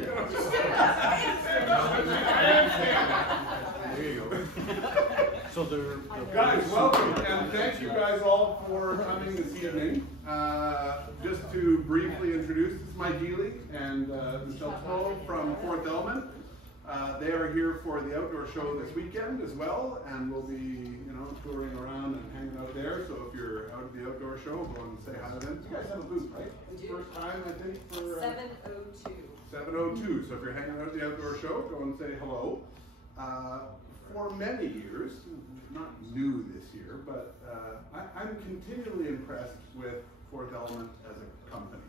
There you go. So guys, welcome, and thank you guys all for coming this evening. Just to briefly introduce, this is Mike Healy and Michelle Snow from Fourth Element. They are here for the outdoor show this weekend as well, and we'll be, touring around and hanging out there. So if you're out at the outdoor show, go and say hi to them. You guys have a booth, right? We do. First time, I think, for 702. 702. So if you're hanging out at the outdoor show, go and say hello. For many years, not new this year, but I'm continually impressed with Fourth Element as a company.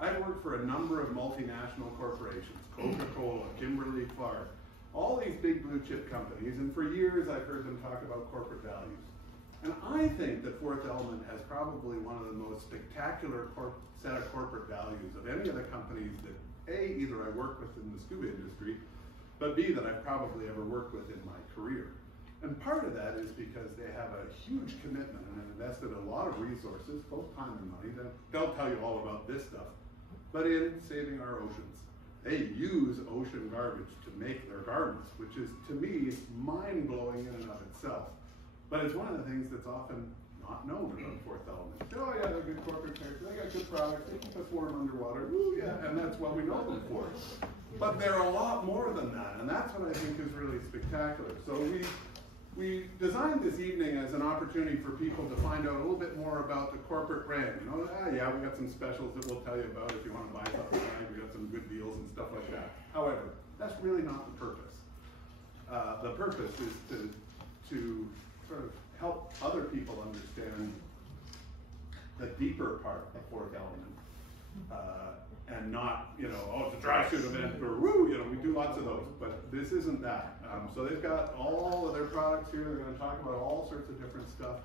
I've worked for a number of multinational corporations, Coca-Cola, Kimberly-Clark, all these big blue chip companies, and for years I've heard them talk about corporate values. And I think that Fourth Element has probably one of the most spectacular set of corporate values of any of the companies that A, either I work with in the scuba industry, but B, that I've probably ever worked with in my career. And part of that is because they have a huge commitment and have invested a lot of resources, both time and money. They'll tell you all about this stuff, but in saving our oceans. They use ocean garbage to make their garments, which is, to me, mind-blowing in and of itself. But it's one of the things that's often not known about Fourth Element. Oh yeah, they're good corporate character, they got good products, they keep us warm underwater, ooh yeah, and that's what we know them for. But they're a lot more than that, and that's what I think is really spectacular. So we designed this evening as an opportunity for people to find out a little bit more about the corporate brand. Yeah, we got some specials that we'll tell you about if you want to buy something. We got some good deals and stuff like that. However, that's really not the purpose. The purpose is to sort of help other people understand the deeper part of Fourth Element. And not, oh, it's a dry suit event, or woo, we do lots of those, but this isn't that. So they've got all of their products here. They're going to talk about all sorts of different stuff.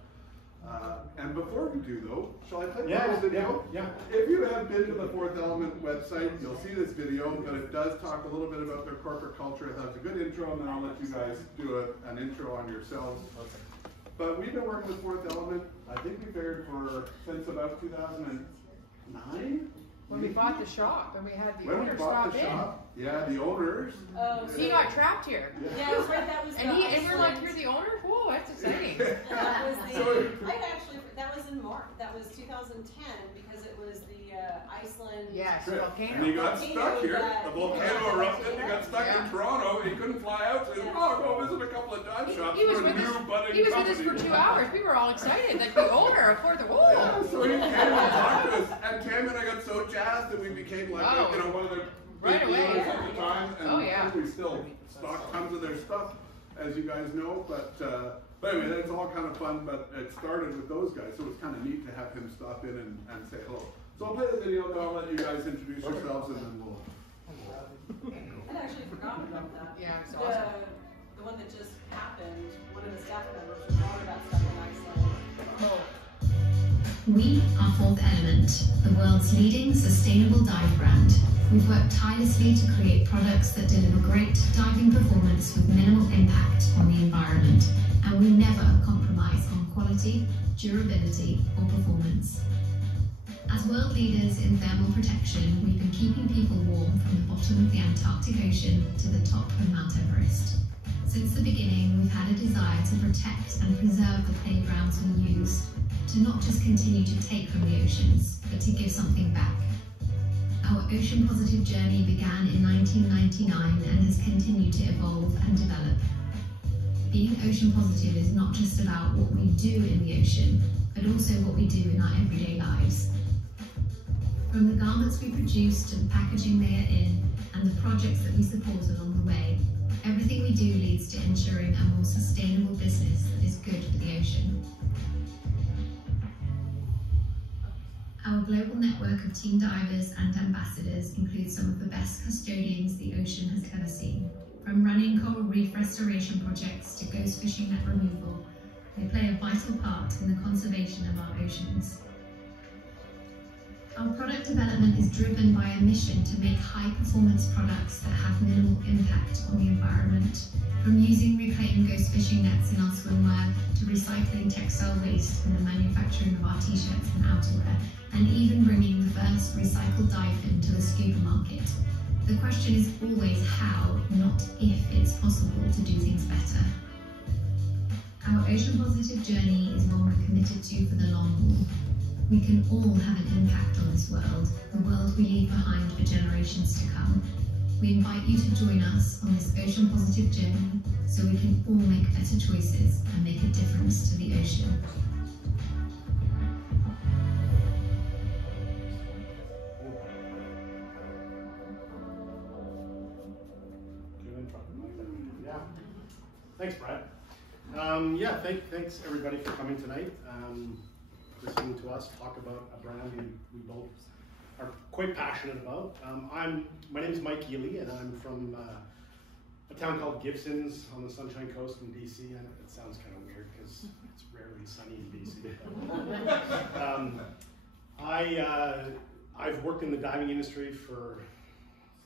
And before we do, though, shall I play this video? Yeah. If you have been to the Fourth Element website, you'll see this video, but it does talk a little bit about their corporate culture. I thought it's a good intro, and then I'll let you guys do an intro on yourselves. Okay. But we've been working with Fourth Element, I think we've aired since about 2009. When we bought the shop, and we had the owner stop in. Yeah, the owners. Oh, so he got trapped here. Yeah, it was right. That was. And we're like, you're the owner? Whoa, that's exciting. That was that was in March. That was 2010 because it was the Iceland. Yes, volcano. And he got stuck here. The volcano erupted. He got stuck in Toronto. He couldn't fly out. So he said, go visit a couple of dive shops. He was with us for 2 hours. We were all excited. Like the owner, of course. Whoa. Yeah, so he came and talked to us. And Tam and I got so jazzed that we became like one of their big dealers at the time. And we still stock tons of their stuff, as you guys know. But anyway, that's all kind of fun. But it started with those guys, so it was kind of neat to have him stop in and say hello. So I'll play the video, but I'll let you guys introduce yourselves, and then we'll. I'd actually forgotten about that. Yeah, it's awesome. The one that just happened. One of the staff members was talking about stuff in Iceland. We are Fourth Element, the world's leading sustainable dive brand. We've worked tirelessly to create products that deliver great diving performance with minimal impact on the environment, and we never compromise on quality, durability, or performance. As world leaders in thermal protection, we've been keeping people warm from the bottom of the Antarctic Ocean to the top of Mount Everest. Since the beginning, we've had a desire to protect and preserve the playgrounds we use, to not just continue to take from the oceans, but to give something back. Our Ocean Positive journey began in 1999 and has continued to evolve and develop. Being Ocean Positive is not just about what we do in the ocean, but also what we do in our everyday lives. From the garments we produce to the packaging they are in, and the projects that we support along the way, everything we do leads to ensuring a more sustainable business that is good for the ocean. Our global network of team divers and ambassadors includes some of the best custodians the ocean has ever seen. From running coral reef restoration projects to ghost fishing net removal, they play a vital part in the conservation of our oceans. Our product development is driven by a mission to make high-performance products that have minimal impact on the environment. From using reclaimed ghost fishing nets in our swimwear, to recycling textile waste in the manufacturing of our t-shirts and outerwear, and even bringing the first recycled dive fin to the scuba market. The question is always how, not if it's possible to do things better. Our ocean positive journey is one we're committed to for the long haul. We can all have an impact on this world, the world we leave behind for generations to come. We invite you to join us on this ocean positive journey so we can all make better choices and make a difference to the ocean. Yeah. Thanks, Brad. Thanks everybody for coming tonight. Listening to us talk about a brand we both are quite passionate about. My name is Mike Healy, and I'm from a town called Gibsons on the Sunshine Coast in BC. And it sounds kind of weird because it's rarely sunny in BC. I've worked in the diving industry for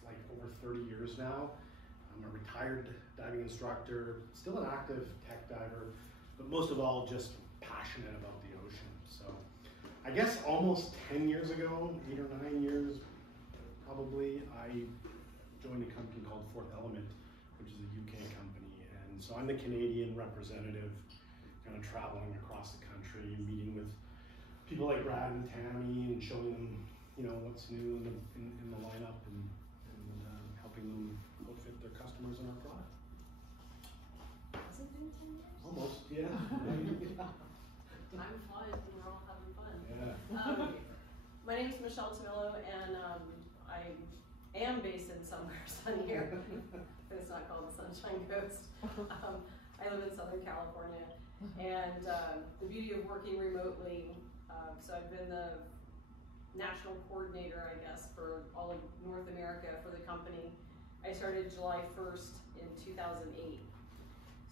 like over 30 years now. I'm a retired diving instructor, still an active tech diver, but most of all just passionate about the ocean. So I guess almost 10 years ago, 8 or 9 years probably, I joined a company called Fourth Element, which is a UK company. And so I'm the Canadian representative, kind of traveling across the country, meeting with people like Brad and Tammy and showing them, what's new in the lineup and helping them outfit their customers in our product. Has it been 10 years? Almost, yeah. Time flies when we're all having fun. Yeah. My name is Michelle Tomillo, and I am based in somewhere sunnier, but it's not called the Sunshine Coast. I live in Southern California, and the beauty of working remotely, so I've been the national coordinator, I guess, for all of North America for the company. I started July 1st in 2008,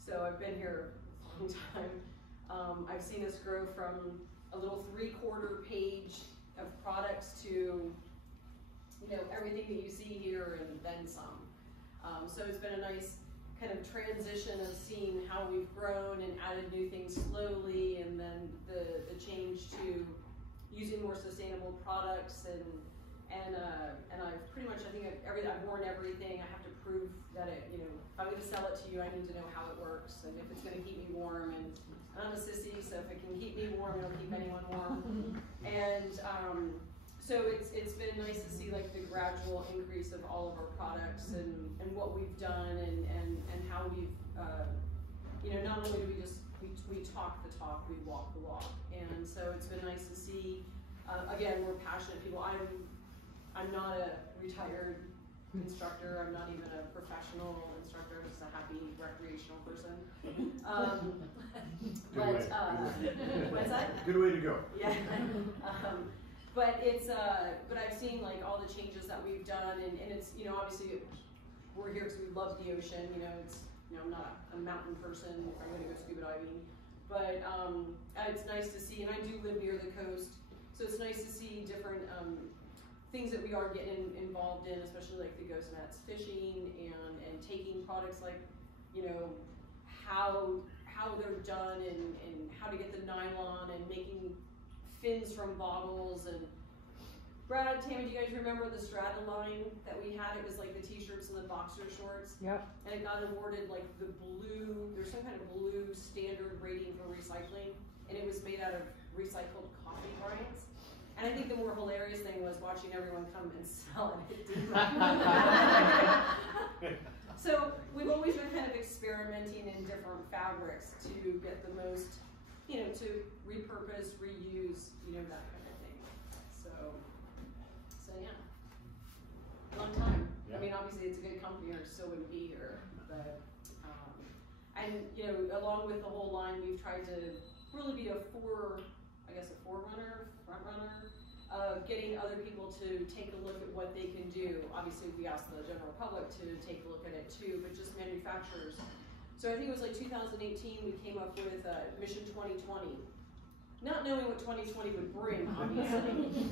so I've been here a long time. I've seen us grow from a little 3/4 page of products to, everything that you see here and then some. So it's been a nice kind of transition of seeing how we've grown and added new things slowly, and then the change to using more sustainable products and I've pretty much, I think I've worn everything. I have to prove that if I'm going to sell it to you, I need to know how it works and if it's going to keep me warm. And I'm a sissy, so if it can keep me warm, it'll keep anyone warm. And so it's been nice to see like the gradual increase of all of our products and what we've done and how we've not only do we talk the talk, we walk the walk. And so it's been nice to see. Again, we're passionate people. I'm not a retired instructor. I'm not even a professional instructor. I'm just a happy recreational person. What's that? Good way to go. Yeah. But I've seen like all the changes that we've done, and it's obviously we're here because we love the ocean. I'm not a mountain person. I'm going to go scuba diving, but it's nice to see, and I do live near the coast, so it's nice to see different things that we are getting involved in, especially like the ghost nets fishing and taking products like how they're done and how to get the nylon and making fins from bottles. And Brad, Tammy, do you guys remember the Strata line that we had? It was like the t-shirts and the boxer shorts. Yep. And it got awarded like the blue, there's some kind of blue standard rating for recycling, and it was made out of recycled coffee grinds. And I think the more hilarious thing was watching everyone come and sell it. So we've always been kind of experimenting in different fabrics to get the most, to repurpose, reuse, that kind of thing. So yeah, long time. Yeah. I mean, obviously it's a good company or still wouldn't be here, but, and along with the whole line, we've tried to really be a forerunner, front runner, getting other people to take a look at what they can do. Obviously, we asked the general public to take a look at it too, but just manufacturers. So I think it was like 2018, we came up with Mission 2020. Not knowing what 2020 would bring, obviously,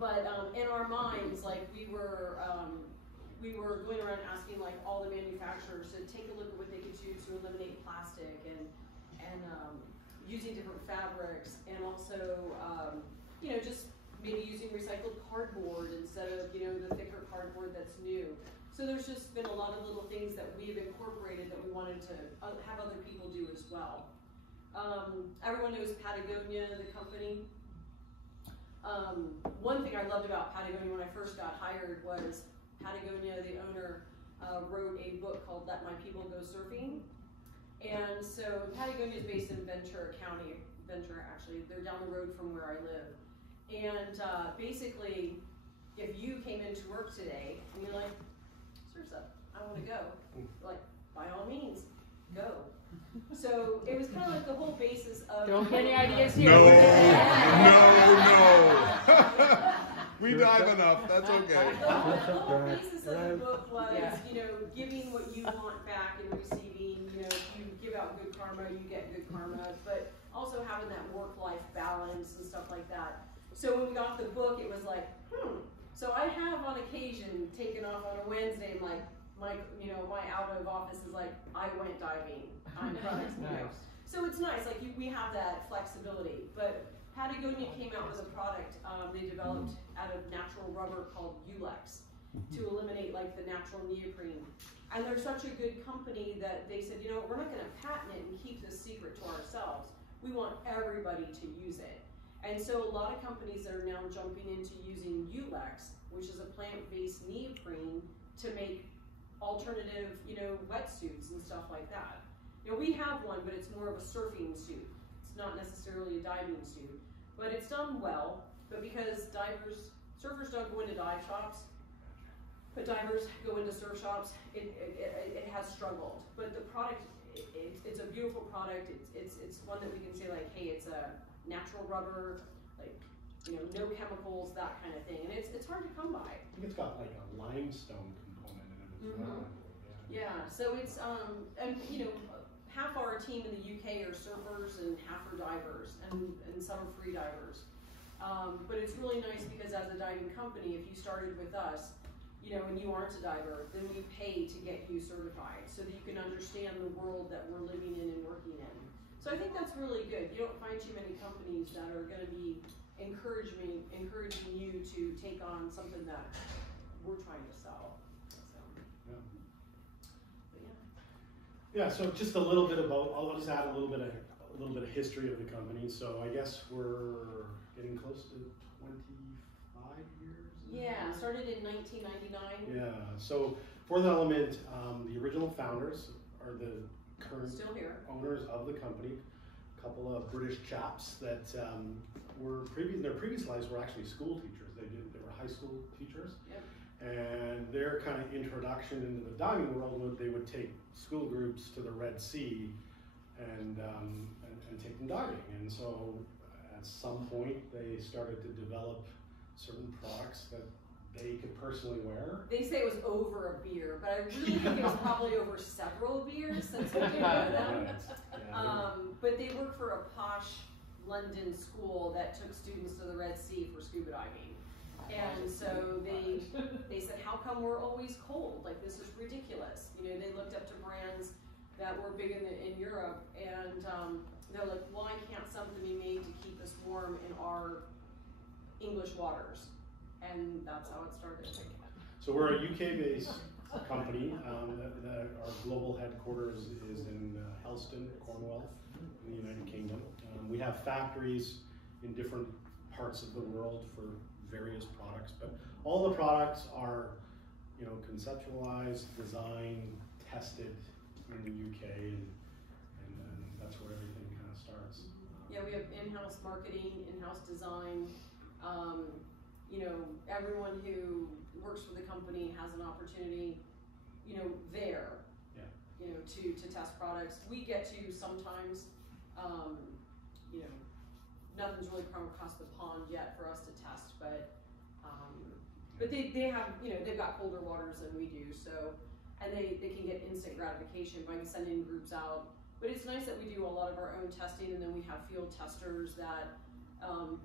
but in our minds, like we were going around asking like all the manufacturers to take a look at what they could do to eliminate plastic and using different fabrics, and also just maybe using recycled cardboard instead of, you know, the thicker cardboard that's new. So there's just been a lot of little things that we've incorporated that we wanted to have other people do as well. Everyone knows Patagonia, the company. One thing I loved about Patagonia when I first got hired was Patagonia, the owner, wrote a book called Let My People Go Surfing. And so Patagonia is based in Ventura County, actually, they're down the road from where I live. And basically, if you came into work today and you're like, surf's up, I want to go, like, by all means, go. So it was kind of like the whole basis of— Don't get any ideas here. No. We dive enough, that's okay. The whole basis of the book was, you know, giving what you want back and receiving. You know, if you give out good karma, you get good karma, but also having that work-life balance and stuff like that. So when we got the book, it was like, so I have on occasion taken off on a Wednesday, like, you know, my out of office is like, I went diving. I'm products. Nice. So it's nice, like we have that flexibility. But Patagonia came out with a product they developed out of natural rubber called Ulex to eliminate like the natural neoprene. And they're such a good company that they said, you know, we're not going to patent it and keep this secret to ourselves. We want everybody to use it. And so a lot of companies are now jumping into using Ulex, which is a plant-based neoprene, to make alternative, you know, wetsuits and stuff like that. You know, we have one, but it's more of a surfing suit. It's not necessarily a diving suit, but it's done well. But because surfers don't go into dive shops, but divers go into surf shops, it has struggled. But the product, it's a beautiful product. It's one that we can say like, hey, it's a natural rubber, like, you know, no chemicals, that kind of thing. And it's hard to come by. I think it's got like a limestone component in it as well. Yeah, so it's, and you know, half our team in the UK are surfers and half are divers, and some are free divers. But it's really nice because as a diving company, if you started with us, you know, and you aren't a diver, then we pay to get you certified so that you can understand the world that we're living in and working in. So I think that's really good. You don't find too many companies that are going to be encouraging you to take on something that we're trying to sell. Yeah, so just a little bit about, I'll just add a little bit of history of the company. So I guess we're getting close to 25 years. Yeah, started in 1999. Yeah, so Fourth Element, the original founders are the current Still here. owners of the company. A couple of British chaps that were in their previous lives were actually school teachers. They were high school teachers. Yep. And their kind of introduction into the diving world was they would take school groups to the Red Sea and take them diving. And so at some point they started to develop certain products that they could personally wear. They say it was over a beer, but I really think it was probably over several beers since we didn't know them. But they work for a posh London school that took students to the Red Sea for scuba diving. And so they said, how come we're always cold? Like, this is ridiculous. You know, they looked up to brands that were big in Europe, and they're like, why can't something be made to keep us warm in our English waters? And that's how it started. So we're a UK-based company. Our global headquarters is in Helston, Cornwall, in the United Kingdom. We have factories in different parts of the world for various products, but all the products are, you know, conceptualized, designed, tested in the UK, and that's where everything kind of starts. Yeah, we have in-house marketing, in-house design. You know, everyone who works for the company has an opportunity, you know, there, you know, to test products. We get to sometimes, you know, nothing's really come across the pond yet for us to test, but they have, you know, they've got colder waters than we do, so, and they can get instant gratification by sending groups out. But it's nice that we do a lot of our own testing, and then we have field testers that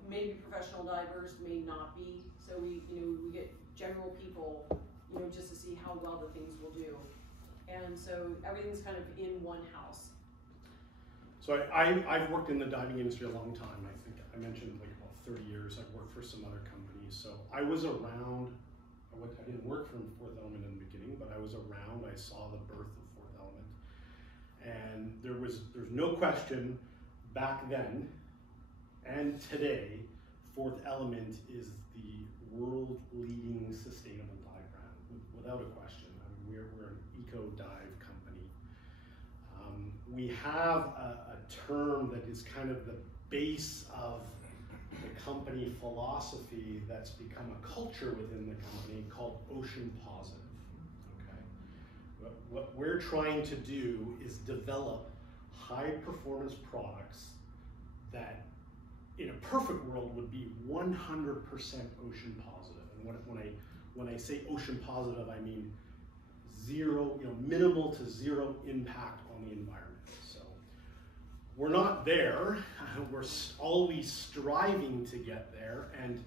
maybe professional divers may not be, so we get general people, you know, just to see how well the things will do. And so everything's kind of in one house. So So I've worked in the diving industry a long time. I think I mentioned like about 30 years. I've worked for some other companies. So I was around, I didn't work from Fourth Element in the beginning, but I was around. I saw the birth of Fourth Element. And there's no question back then and today, Fourth Element is the world leading sustainable dive brand, without a question. I mean, we're an eco dive company. We have a term that is kind of the base of the company philosophy that's become a culture within the company called Ocean Positive. Okay? What we're trying to do is develop high performance products that in a perfect world would be 100% ocean positive. And when I say ocean positive, I mean zero, minimal to zero impact on the environment. So we're not there. We're always striving to get there, and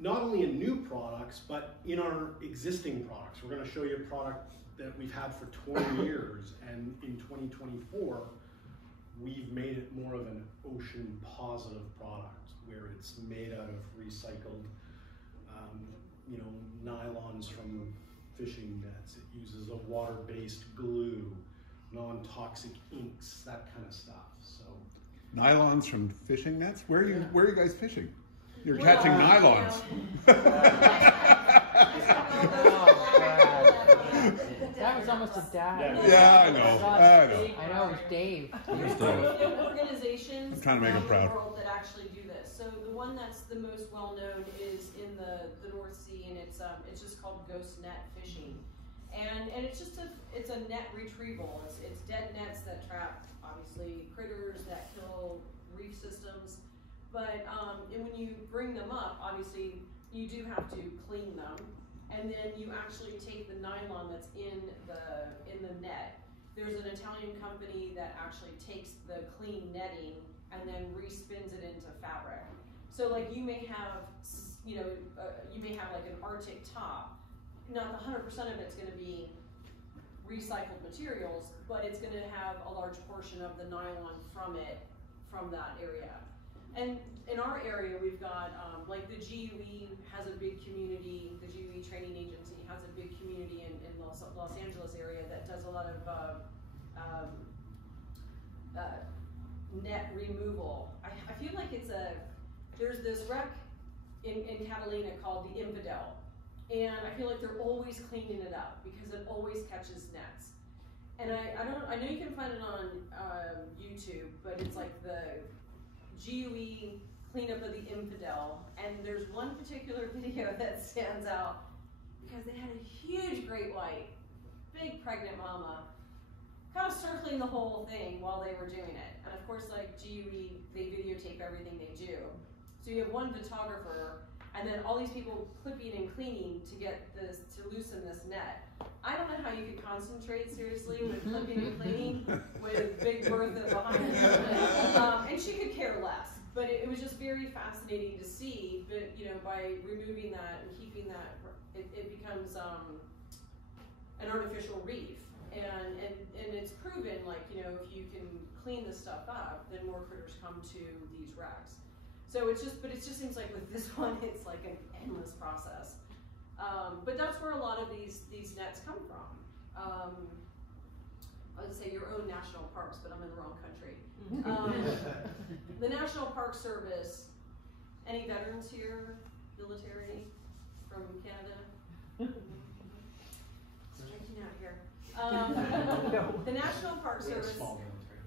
not only in new products, but in our existing products. We're going to show you a product that we've had for 20 years, and in 2024, we've made it more of an ocean positive product, where it's made out of recycled, nylons from fishing nets. It uses a water-based glue, non-toxic inks, that kind of stuff. So nylons from fishing nets? Where are you guys fishing? You're catching nylons. That was almost a dad. Yeah, I know. I know, it was Dave. There's organizations I'm trying to make him proud. around the world that actually do this. So the one that's the most well known is in the North Sea, and it's just called ghost net fishing, and it's just it's a net retrieval. It's dead nets that trap obviously critters that kill reef systems, but and when you bring them up, obviously you do have to clean them. And then you actually take the nylon that's in the net. There's an Italian company that actually takes the clean netting and then respins it into fabric. So like you may have, you may have like an Arctic top. Not 100% of it's going to be recycled materials, but it's going to have a large portion of the nylon from that area. And in our area, we've got, like the GUE has a big community, the GUE training agency has a big community in Los Angeles area that does a lot of net removal. I feel like there's this wreck in Catalina called the Infidel. And I feel like they're always cleaning it up because it always catches nets. And I know you can find it on YouTube, but it's like the GUE cleanup of the Infidel, and there's one particular video that stands out because they had a huge great white, big pregnant mama, kind of circling the whole thing while they were doing it. And of course, like GUE, they videotape everything they do. So you have one photographer, and then all these people clipping and cleaning to loosen this net. I don't know how you could concentrate seriously with clipping and cleaning with Big Bertha behind you. And she could care less. But it was just very fascinating to see. But by removing that and keeping that, it becomes an artificial reef. And it's proven, like, if you can clean this stuff up, then more critters come to these wrecks. So it just seems like with this one, it's like an endless process. But that's where a lot of these nets come from. I would say your own national parks, but I'm in the wrong country. The National Park Service, any veterans here, military from Canada? Striking out here. The National Park Service.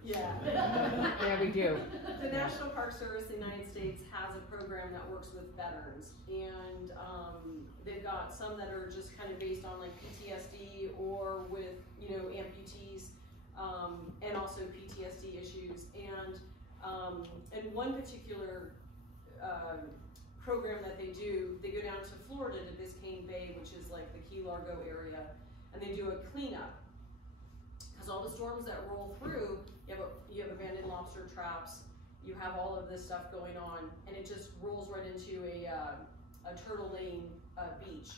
Yeah. Yeah, we do. The National Park Service in the United States has a program that works with veterans, and they've got some that are just kind of based on like PTSD or with amputees, and also PTSD issues. And one particular program that they do, they go down to Florida to Biscayne Bay, which is like the Key Largo area, and they do a cleanup. Because all the storms that roll through, you have abandoned lobster traps, you have all of this stuff going on, and it just rolls right into a turtle laying beach.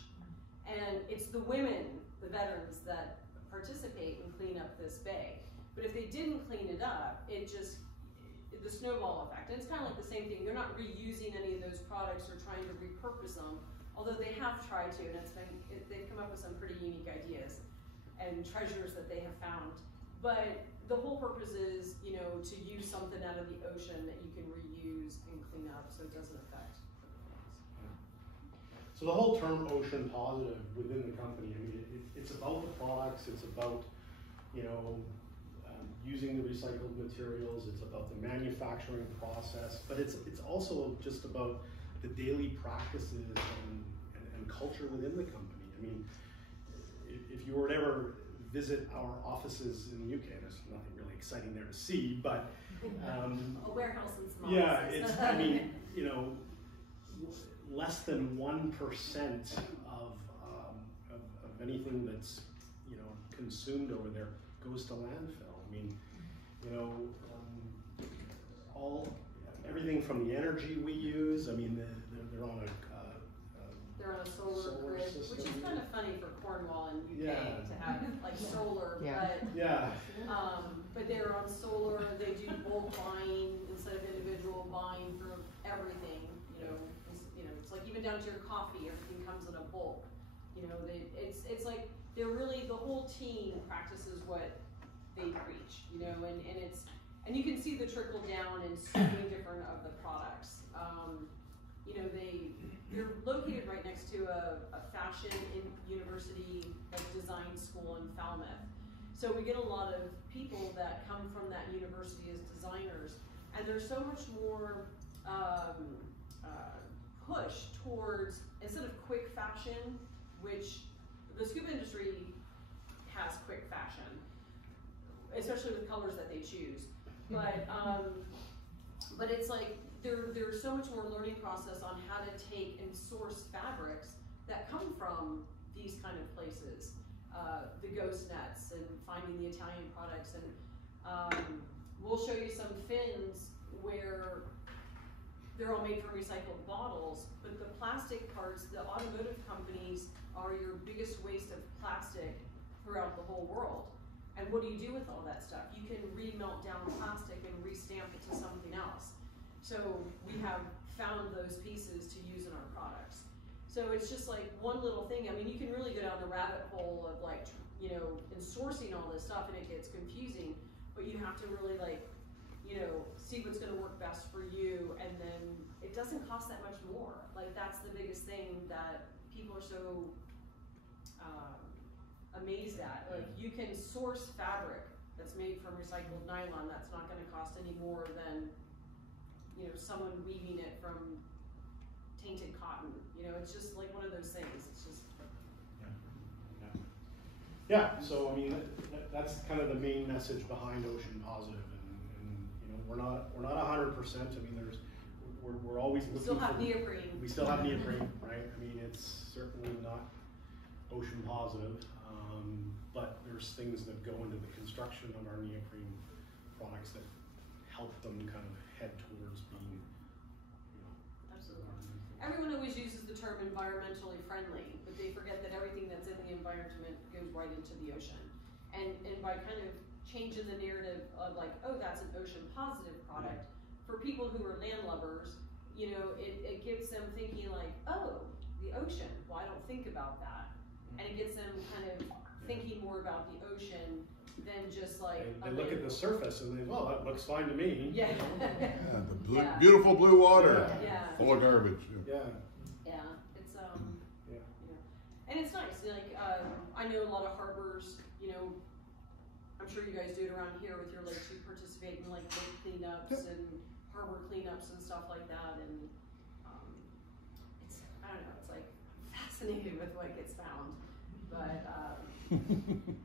And it's the women, the veterans, that participate and clean up this bay. But if they didn't clean it up, the snowball effect. And it's kind of like the same thing. They're not reusing any of those products or trying to repurpose them, although they have tried to, and they've come up with some pretty unique ideas and treasures that they have found. But the whole purpose is, you know, to use something out of the ocean that you can reuse and clean up so it doesn't affect other things. So the whole term ocean positive within the company, I mean, it's about the products, it's about, you know, using the recycled materials, it's about the manufacturing process, but it's also just about the daily practices and culture within the company. I mean, if you were to ever visit our offices in the UK, there's nothing really exciting there to see, but a warehouse and small yeah, business. it's, I mean, you know, less than 1% of anything that's, you know, consumed over there goes to landfill. I mean, you know, everything from the energy we use. I mean, they're on a solar grid, system. which is kind of funny for Cornwall and UK Yeah. to have like solar, Yeah. but they're on solar. They do bulk buying instead of individual buying for everything. You know, it's like even down to your coffee, everything comes in a bulk. You know, it's like they're really, the whole team practices what they preach. You know, and you can see the trickle down in so many different of the products. You know, they're located right next to a fashion university, like design school in Falmouth. So we get a lot of people that come from that university as designers, and there's so much more push towards, instead of quick fashion, which the scuba industry has quick fashion, especially with colors that they choose. But it's like there's so much more learning process on how to take and source fabrics that come from these kind of places, the ghost nets and finding the Italian products, and we'll show you some fins where they're all made from recycled bottles, but the plastic parts, the automotive companies are your biggest waste of plastic throughout the whole world. And what do you do with all that stuff? You can remelt down plastic and restamp it to something else. So we have found those pieces to use in our products. So it's just like one little thing. I mean, you can really go down the rabbit hole of like, you know, in sourcing all this stuff, and it gets confusing, but you have to really like, you know, see what's gonna work best for you, and then it doesn't cost that much more. Like that's the biggest thing that people are so amazed at. Like you can source fabric that's made from recycled nylon that's not going to cost any more than, you know, someone weaving it from tainted cotton. You know, it's just like one of those things. It's just yeah. So I mean, that's kind of the main message behind Ocean Positive, and you know, we're not 100%. I mean, we're always looking. We still have neoprene. We still have neoprene, right? I mean, it's certainly not Ocean Positive, but there's things that go into the construction of our neoprene products that help them kind of head towards being, you know. Absolutely. Everyone always uses the term environmentally friendly, but they forget that everything that's in the environment goes right into the ocean. And by kind of changing the narrative of like, oh, that's an ocean positive product, for people who are landlubbers, you know, it gets them thinking like, oh, the ocean, well, I don't think about that. And it gets them kind of thinking more about the ocean than just like They look at the surface and they, well, that looks fine to me. Yeah. Yeah, the blue, Yeah. beautiful blue water, Yeah. full of garbage. Yeah. Yeah, it's Yeah. you know, and it's nice. Like I know a lot of harbors. You know, I'm sure you guys do it around here with your lakes. You participate in like lake cleanups and harbor cleanups and stuff like that. And it's, I don't know. It's like fascinating with what gets found, but I don't know.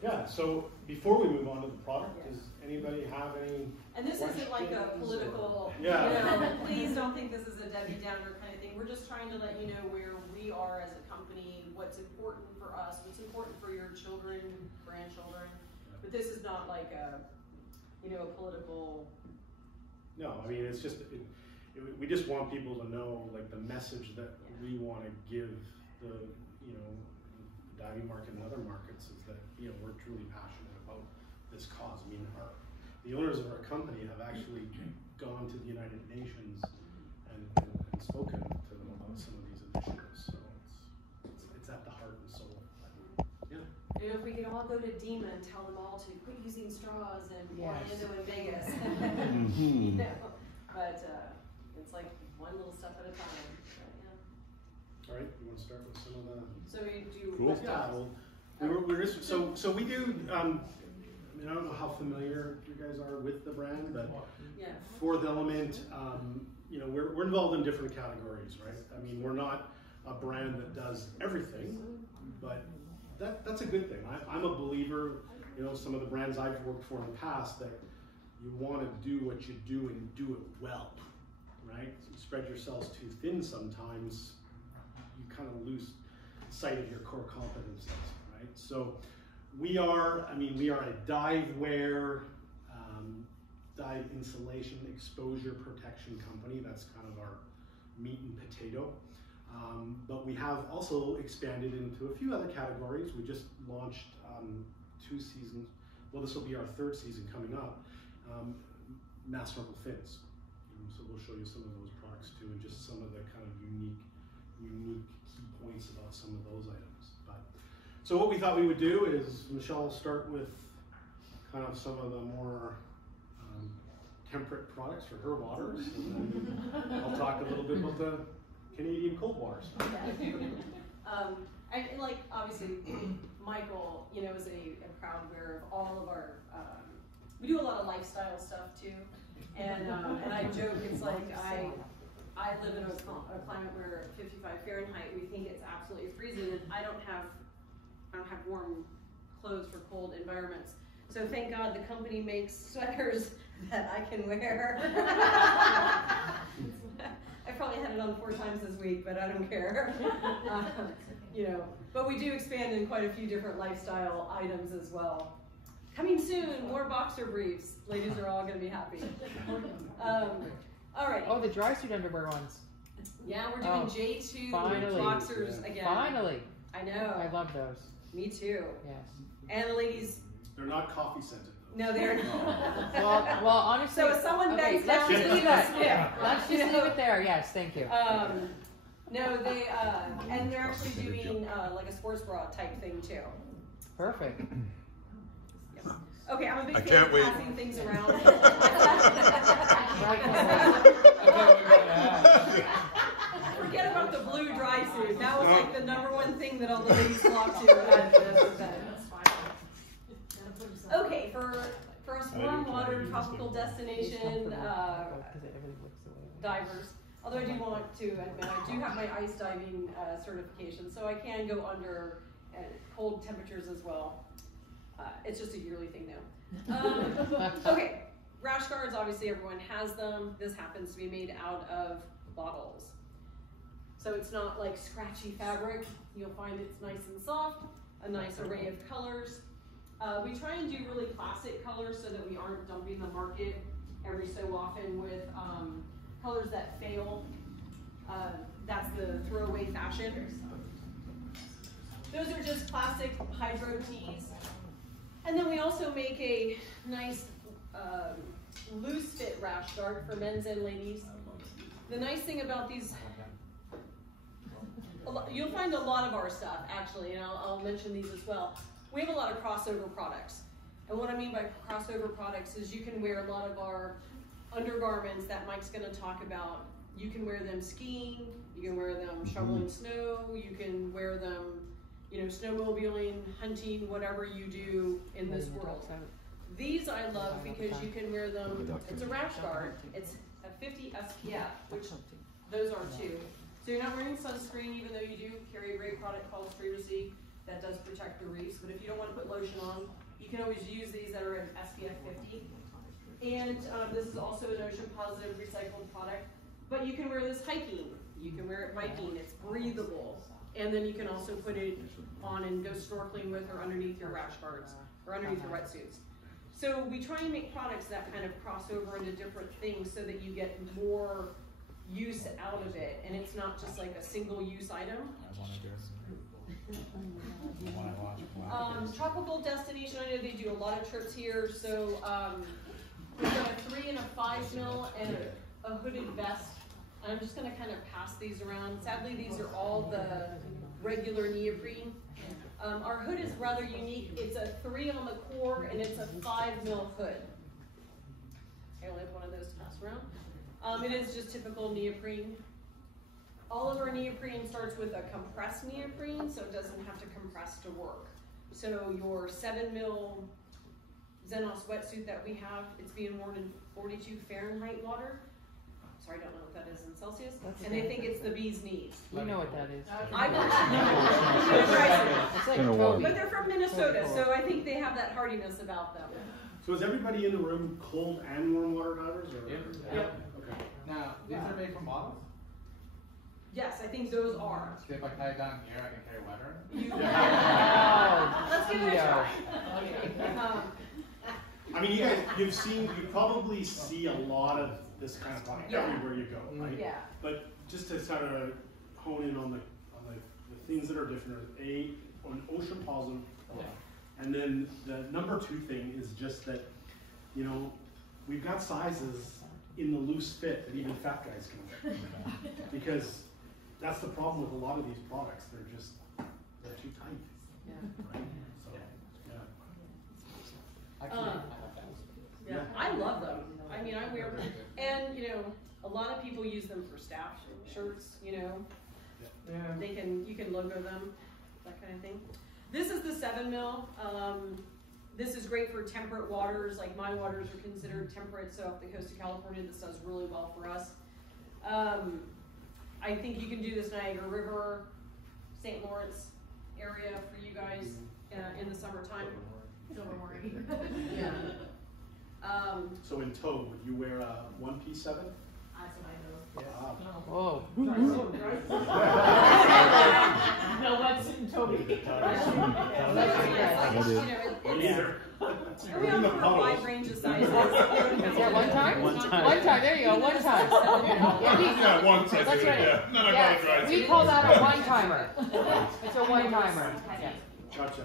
Yeah, so before we move on to the product, does anybody have any? And this isn't like a political, Yeah. you know, please don't think this is a Debbie Downer kind of thing. We're just trying to let you know where we are as a company, what's important for us, what's important for your children, grandchildren. But this is not like a, you know, a political. No, I mean, it's just, we just want people to know like the message that we want to give the, you know, diving market and other markets is that, you know, we're truly passionate about this cause. I mean, the owners of our company have actually gone to the United Nations and spoken to them about some of these initiatives. So it's at the heart and soul. Yeah. You know, if we could all go to DEMA and tell them all to quit using straws in Orlando and Vegas. You know, but it's like one little step at a time. But, yeah. All right, you want to start with some of the... So we do... Cool. Yeah, well, we're just, so we do, I mean, I don't know how familiar you guys are with the brand, but Yeah. Fourth Element, you know, we're involved in different categories, right? I mean, we're not a brand that does everything, but that's a good thing. I'm a believer, you know, some of the brands I've worked for in the past, that you want to do what you do and do it well, right? You spread yourselves too thin sometimes, you kind of lose sight of your core competencies, right? So we are a dive wear, dive insulation exposure protection company. That's kind of our meat and potato. But we have also expanded into a few other categories. We just launched 2 seasons. Well, this will be our 3rd season coming up. Mass snorkel fins. So we'll show you some of those products too, and just some of the kind of unique key points about some of those items. But so what we thought we would do is, Michelle will start with kind of some of the more temperate products for her waters, and then I'll talk a little bit about the Canadian cold waters. And like, obviously, Michael, you know, is a proud wearer of all of our, we do a lot of lifestyle stuff too. And I joke, it's like, I live in a climate where 55 Fahrenheit, we think it's absolutely freezing, and I don't have warm clothes for cold environments. So thank God the company makes sweaters that I can wear. I probably had it on 4 times this week, but I don't care. You know, but we do expand in quite a few different lifestyle items as well. Coming soon, more boxer briefs. Ladies are all going to be happy. All right. Oh, the dry suit underwear ones. Yeah, we're doing J2 finally. boxers again. Finally. I know. I love those. Me too. Yes. And the ladies. They're not coffee scented. No, they're not. Well, honestly. So if someone begs let's down just to leave us, it. yeah. Let's just leave it there. Yes, thank you. No, they and they're actually doing like a sports bra type thing too. Perfect. Okay, I'm a big I fan can't of wait. passing things around. Forget about the blue dry suit. That was like the #1 thing that all the ladies flocked to at this event. Okay, for a warm water tropical destination divers. Although I do want to admit, I do have my ice diving certification, so I can go under cold temperatures as well. It's just a yearly thing now. Okay, rash guards, obviously everyone has them. This happens to be made out of bottles. So it's not like scratchy fabric. You'll find it's nice and soft, a nice array of colors. We try and do really classic colors so that we aren't dumping the market every so often with colors that fail. That's the throwaway fashion. Those are just classic hydro tees. And then we also make a nice loose fit rash guard for men's and ladies. The nice thing about these, you'll find a lot of our stuff actually, and I'll mention these as well. We have a lot of crossover products. And what I mean by crossover products is you can wear a lot of our undergarments that Mike's gonna talk about. You can wear them skiing, you can wear them shoveling snow, you can wear them, you know, snowmobiling, hunting, whatever you do in this world. These I love because you can wear them, it's a rash guard, it's a 50 SPF, which those are too. So you're not wearing sunscreen, even though you do carry a great product called Freercy that does protect the reefs, but if you don't want to put lotion on, you can always use these that are in SPF 50. And this is also an ocean positive recycled product, but you can wear this hiking, you can wear it biking, it's breathable. And then you can also put it on and go snorkeling with or underneath your rash guards or underneath your wetsuits. So we try and make products that kind of cross over into different things so that you get more use out of it, and it's not just like a single use item. Tropical destination, I know they do a lot of trips here, so we've got a 3 and a 5 mil and a hooded vest. And I'm just gonna kind of pass these around. Sadly, these are all the regular neoprene. Our hood is rather unique. It's a 3 on the core and it's a 5 mil hood. I only have one of those to pass around. It is just typical neoprene. All of our neoprene starts with a compressed neoprene, so it doesn't have to compress to work. So your 7 mil Xenos wetsuit that we have, it's being worn in 42 Fahrenheit water. Sorry, I don't know what that is in Celsius. And they think it's the bee's knees. You know what that is. I'm not sure. It's like Toby. But they're from Minnesota, so I think they have that hardiness about them. So is everybody in the room cold and warm water divers? Or? Yep. Okay. Now, these are made from bottles? Yes, I think those are. So if I tie it down here, I can carry water? Let's give it a try. I mean, you probably see a lot of this kind of product everywhere you go, right? Yeah. But just to sort of hone in on the things that are different, on ocean positive, and then the number 2 thing is just that, you know, we've got sizes in the loose fit that even fat guys can wear, because that's the problem with a lot of these products. They're too tight. Yeah. Right? So, I can Yeah, I love them. I mean, I wear them, and you know, a lot of people use them for staff shirts. You know, you can logo them, that kind of thing. This is the 7 mil. This is great for temperate waters. Like my waters are considered temperate, so off the coast of California, this does really well for us. I think you can do this Niagara River, St. Lawrence area for you guys in the summertime. Yeah. So in tow, would you wear a 1-piece 7? That's what I know. Whoa. No, what's in Toby? We offer a wide range of sizes. Yeah, one time? One time. One time, there you go, one time. Yeah, once I That's do it, right. yeah. Then I Yeah, apologize. we call that a one-timer. It's a one-timer. Yeah. Gotcha.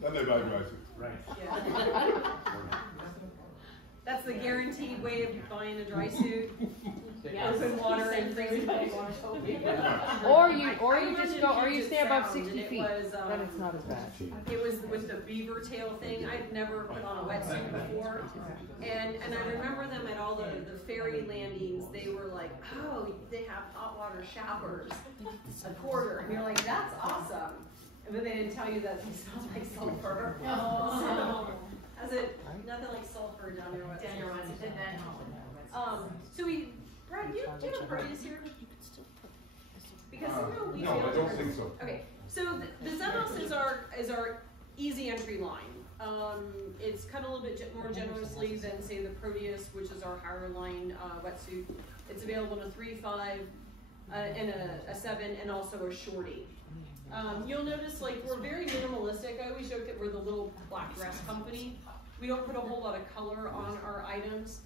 Then they buy dry suits. Right. Yeah. That's the guaranteed way of buying a dry suit. Open water and freezing cold water. Or you just go, or you stay above Sound, 60 and feet. it was, Then it's not as bad. It was with the beaver tail thing. I'd never put on a wetsuit before. And I remember them at all the ferry landings. They were like, oh, they have hot water showers, a quarter. And you're like, that's awesome. And then they didn't tell you that they smell like sulfur. Oh. Has it, nothing like sulfur down your wetsuit. So Brad, do you have a Proteus here? Because we No, I don't think so. Okay, so the Xenos is our easy entry line. It's cut a little bit more generously than say the Proteus, which is our higher line wetsuit. It's available in a 3, 5, and a 7, and also a shorty. You'll notice like we're very minimalistic. I always joke that we're the little black dress company. We don't put a whole lot of color on our items.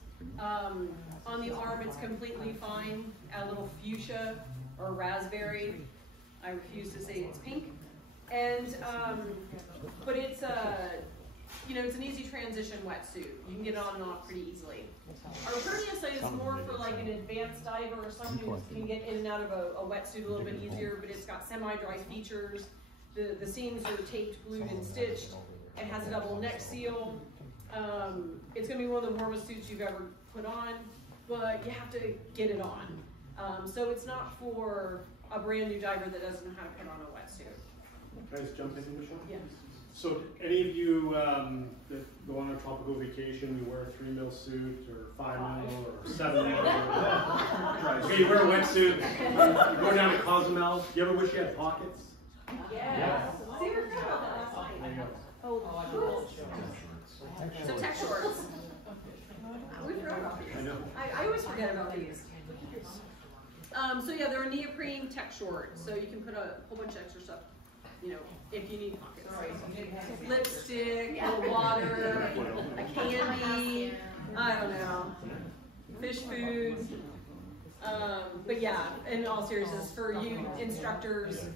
On the arm, it's completely fine. Add a little fuchsia or raspberry. I refuse to say it's pink. And but it's it's an easy transition wetsuit. You can get it on and off pretty easily. Our Proteus is more for like an advanced diver or someone who can get in and out of a wetsuit a little bit easier, but it's got semi-dry features. The seams are taped, glued, and stitched. It has a double neck seal. It's going to be one of the warmest suits you've ever put on, but you have to get it on. So it's not for a brand new diver that doesn't know how to put on a wetsuit. Can I just jump in, Michelle? Yeah. So any of you that go on a tropical vacation, you wear a 3 mil suit or 5 mil or 7 mil. Okay, you wear a wetsuit. You go down to Cozumel. You ever wish you had pockets? Yeah. See, we forgot about that last night. There you go. So tech shorts. We forgot about these. I know. I always forget about these. So yeah, they're a neoprene tech short, so you can put a whole bunch of extra stuff, if you need pockets. Lipstick, a water, a candy, I don't know, fish food. But yeah, in all seriousness, for you instructors,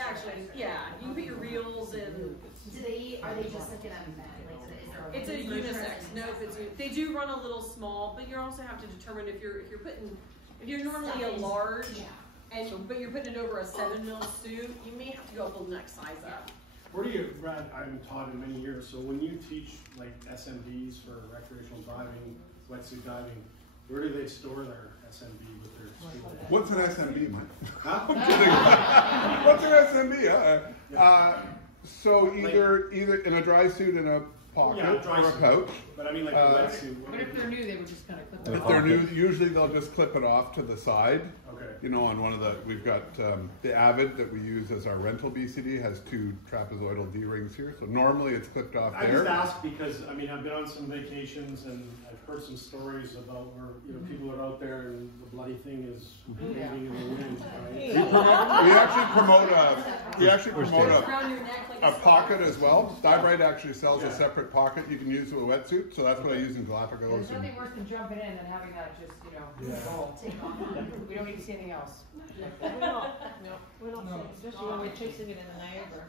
actually, yeah, you can put your reels in. Are they just like in a like, is there It's a unisex. Nope, they do run a little small, but you also have to determine if you're normally a large, but you're putting it over a 7 mil suit, you may have to go up the next size up. Where do you, Brad, I haven't taught in many years, so when you teach like SMDs for recreational diving, wetsuit diving, where do they store their SMD with their students? What's an SMB, Mike? I'm kidding. What's an SMB? So either in a dry suit in a pocket dry or a suit. pouch. But I mean like the wetsuit. But if they're new, they would just kind of clip it If off. they're new, usually they'll just clip it off to the side. Okay. You know, on one of we've got the Avid that we use as our rental BCD has 2 trapezoidal D-rings here. So normally it's clipped off I there. just ask because, I mean, I've been on some vacations and I've heard some stories about where, you know, people are out there and the bloody thing is waving in the wind, right? We actually promote Around your neck like a pocket as well. Dive-Rite actually sells a separate pocket you can use with a wetsuit, so that's what I use in Galapagos. There's nothing worse than jumping in and having that just, you know, roll. We don't need to see anything else. We don't. No, we don't. No. Especially when we're chasing it in the Niagara.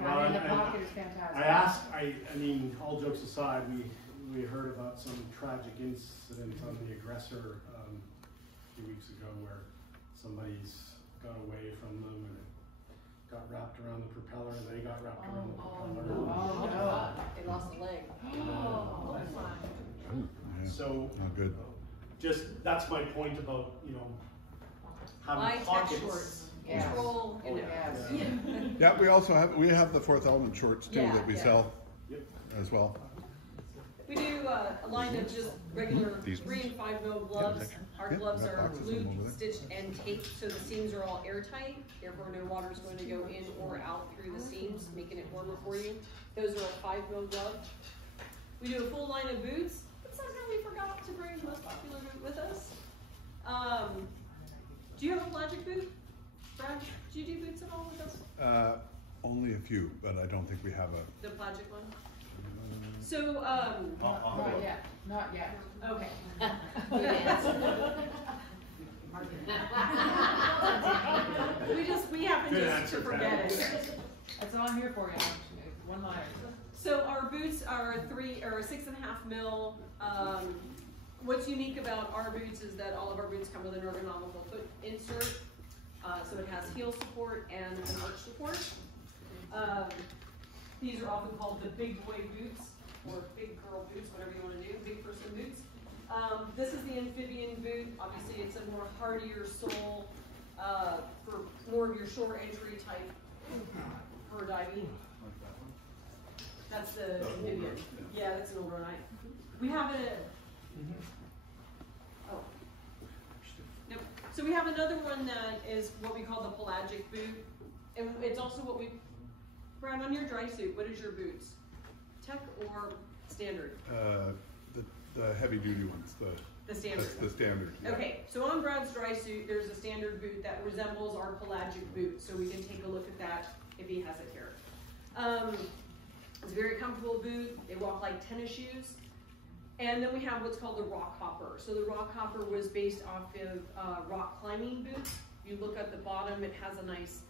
Having in the pocket is fantastic. I asked, I mean, all jokes aside, we heard about some tragic incident on the Aggressor a few weeks ago where somebody's got away from them and it got wrapped around the propeller, they got wrapped around the propeller. Oh, no. They lost a leg. Yeah, So, not good. just, that's my point about, you know, High having tech pockets. shorts. Yes. Control, you know. Yes. Yeah, we also have the Fourth Element shorts too Yeah, that we yeah. sell Yep. as well. We do a line of just regular These 3 and 5 mil gloves. Our Yeah, gloves got are boxes of them over looped, there. stitched, and taped, so the seams are all airtight. Therefore, no water is going to go in or out through the seams, making it warmer for you. Those are a 5 mil glove. We do a full line of boots, but somehow we forgot to bring the most popular boot with us. Do you have a pelagic boot? Brad, do you do boots at all with us? Only a few, but I don't think we have a. The pelagic one? So, Not yet. Not yet. okay. we happen Good just answer, to forget Pat. it. That's all I'm here for, you know. One liner. So our boots are 6.5 mil. What's unique about our boots is that all of our boots come with an ergonomical foot insert. So it has heel support and an arch support. These are often called the big boy boots or big girl boots, whatever you want to do, big person boots. This is the amphibian boot. Obviously, it's a more hardier sole for more of your shore entry type for diving. That's the amphibian. Yeah, that's an overnight. We have Nope. So we have another one that is what we call the pelagic boot, and it's also what we. Brad, on your dry suit, what is your boots? Tech or standard? The heavy duty ones. The standard. That's the standard. Yeah. Okay, so on Brad's dry suit, there's a standard boot that resembles our pelagic boot, so we can take a look at that if he has it here. It's a very comfortable boot. They walk like tennis shoes. And then we have what's called the rock hopper. So the rock hopper was based off of rock climbing boots. You look at the bottom, it has a nice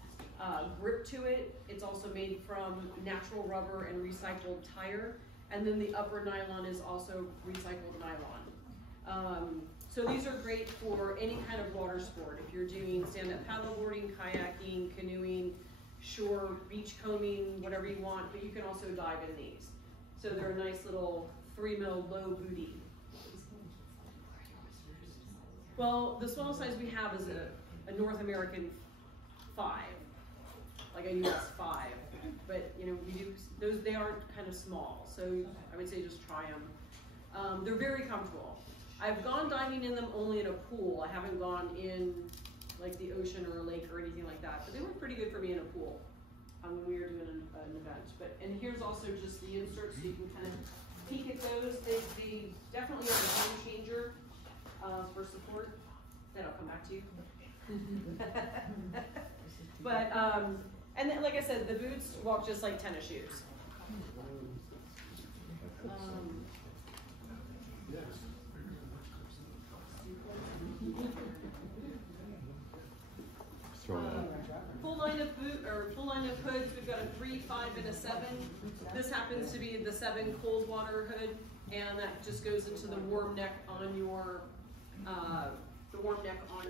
grip to it. It's also made from natural rubber and recycled tire. And then the upper nylon is also recycled nylon. So these are great for any kind of water sport. If you're doing stand-up paddleboarding, kayaking, canoeing, shore, beach combing, whatever you want, but you can also dive in these. So they're a nice little 3 mil low booty. Well, the smallest size we have is a North American 5, like a US 5. But you know, we do those. They are kind of small, so I would say just try them. They're very comfortable. I've gone diving in them only in a pool. I haven't gone in like the ocean or a lake or anything like that. But they work pretty good for me in a pool when we were doing an event. And here's also just the insert, so you can kind of peek at those. They definitely are a game changer for support. Then I'll come back to you. But and then, like I said, the boots walk just like tennis shoes. line of full line of hoods. We've got a 3, 5, and a 7. This happens to be the 7 cold water hood, and that just goes into the warm neck on your warm neck collar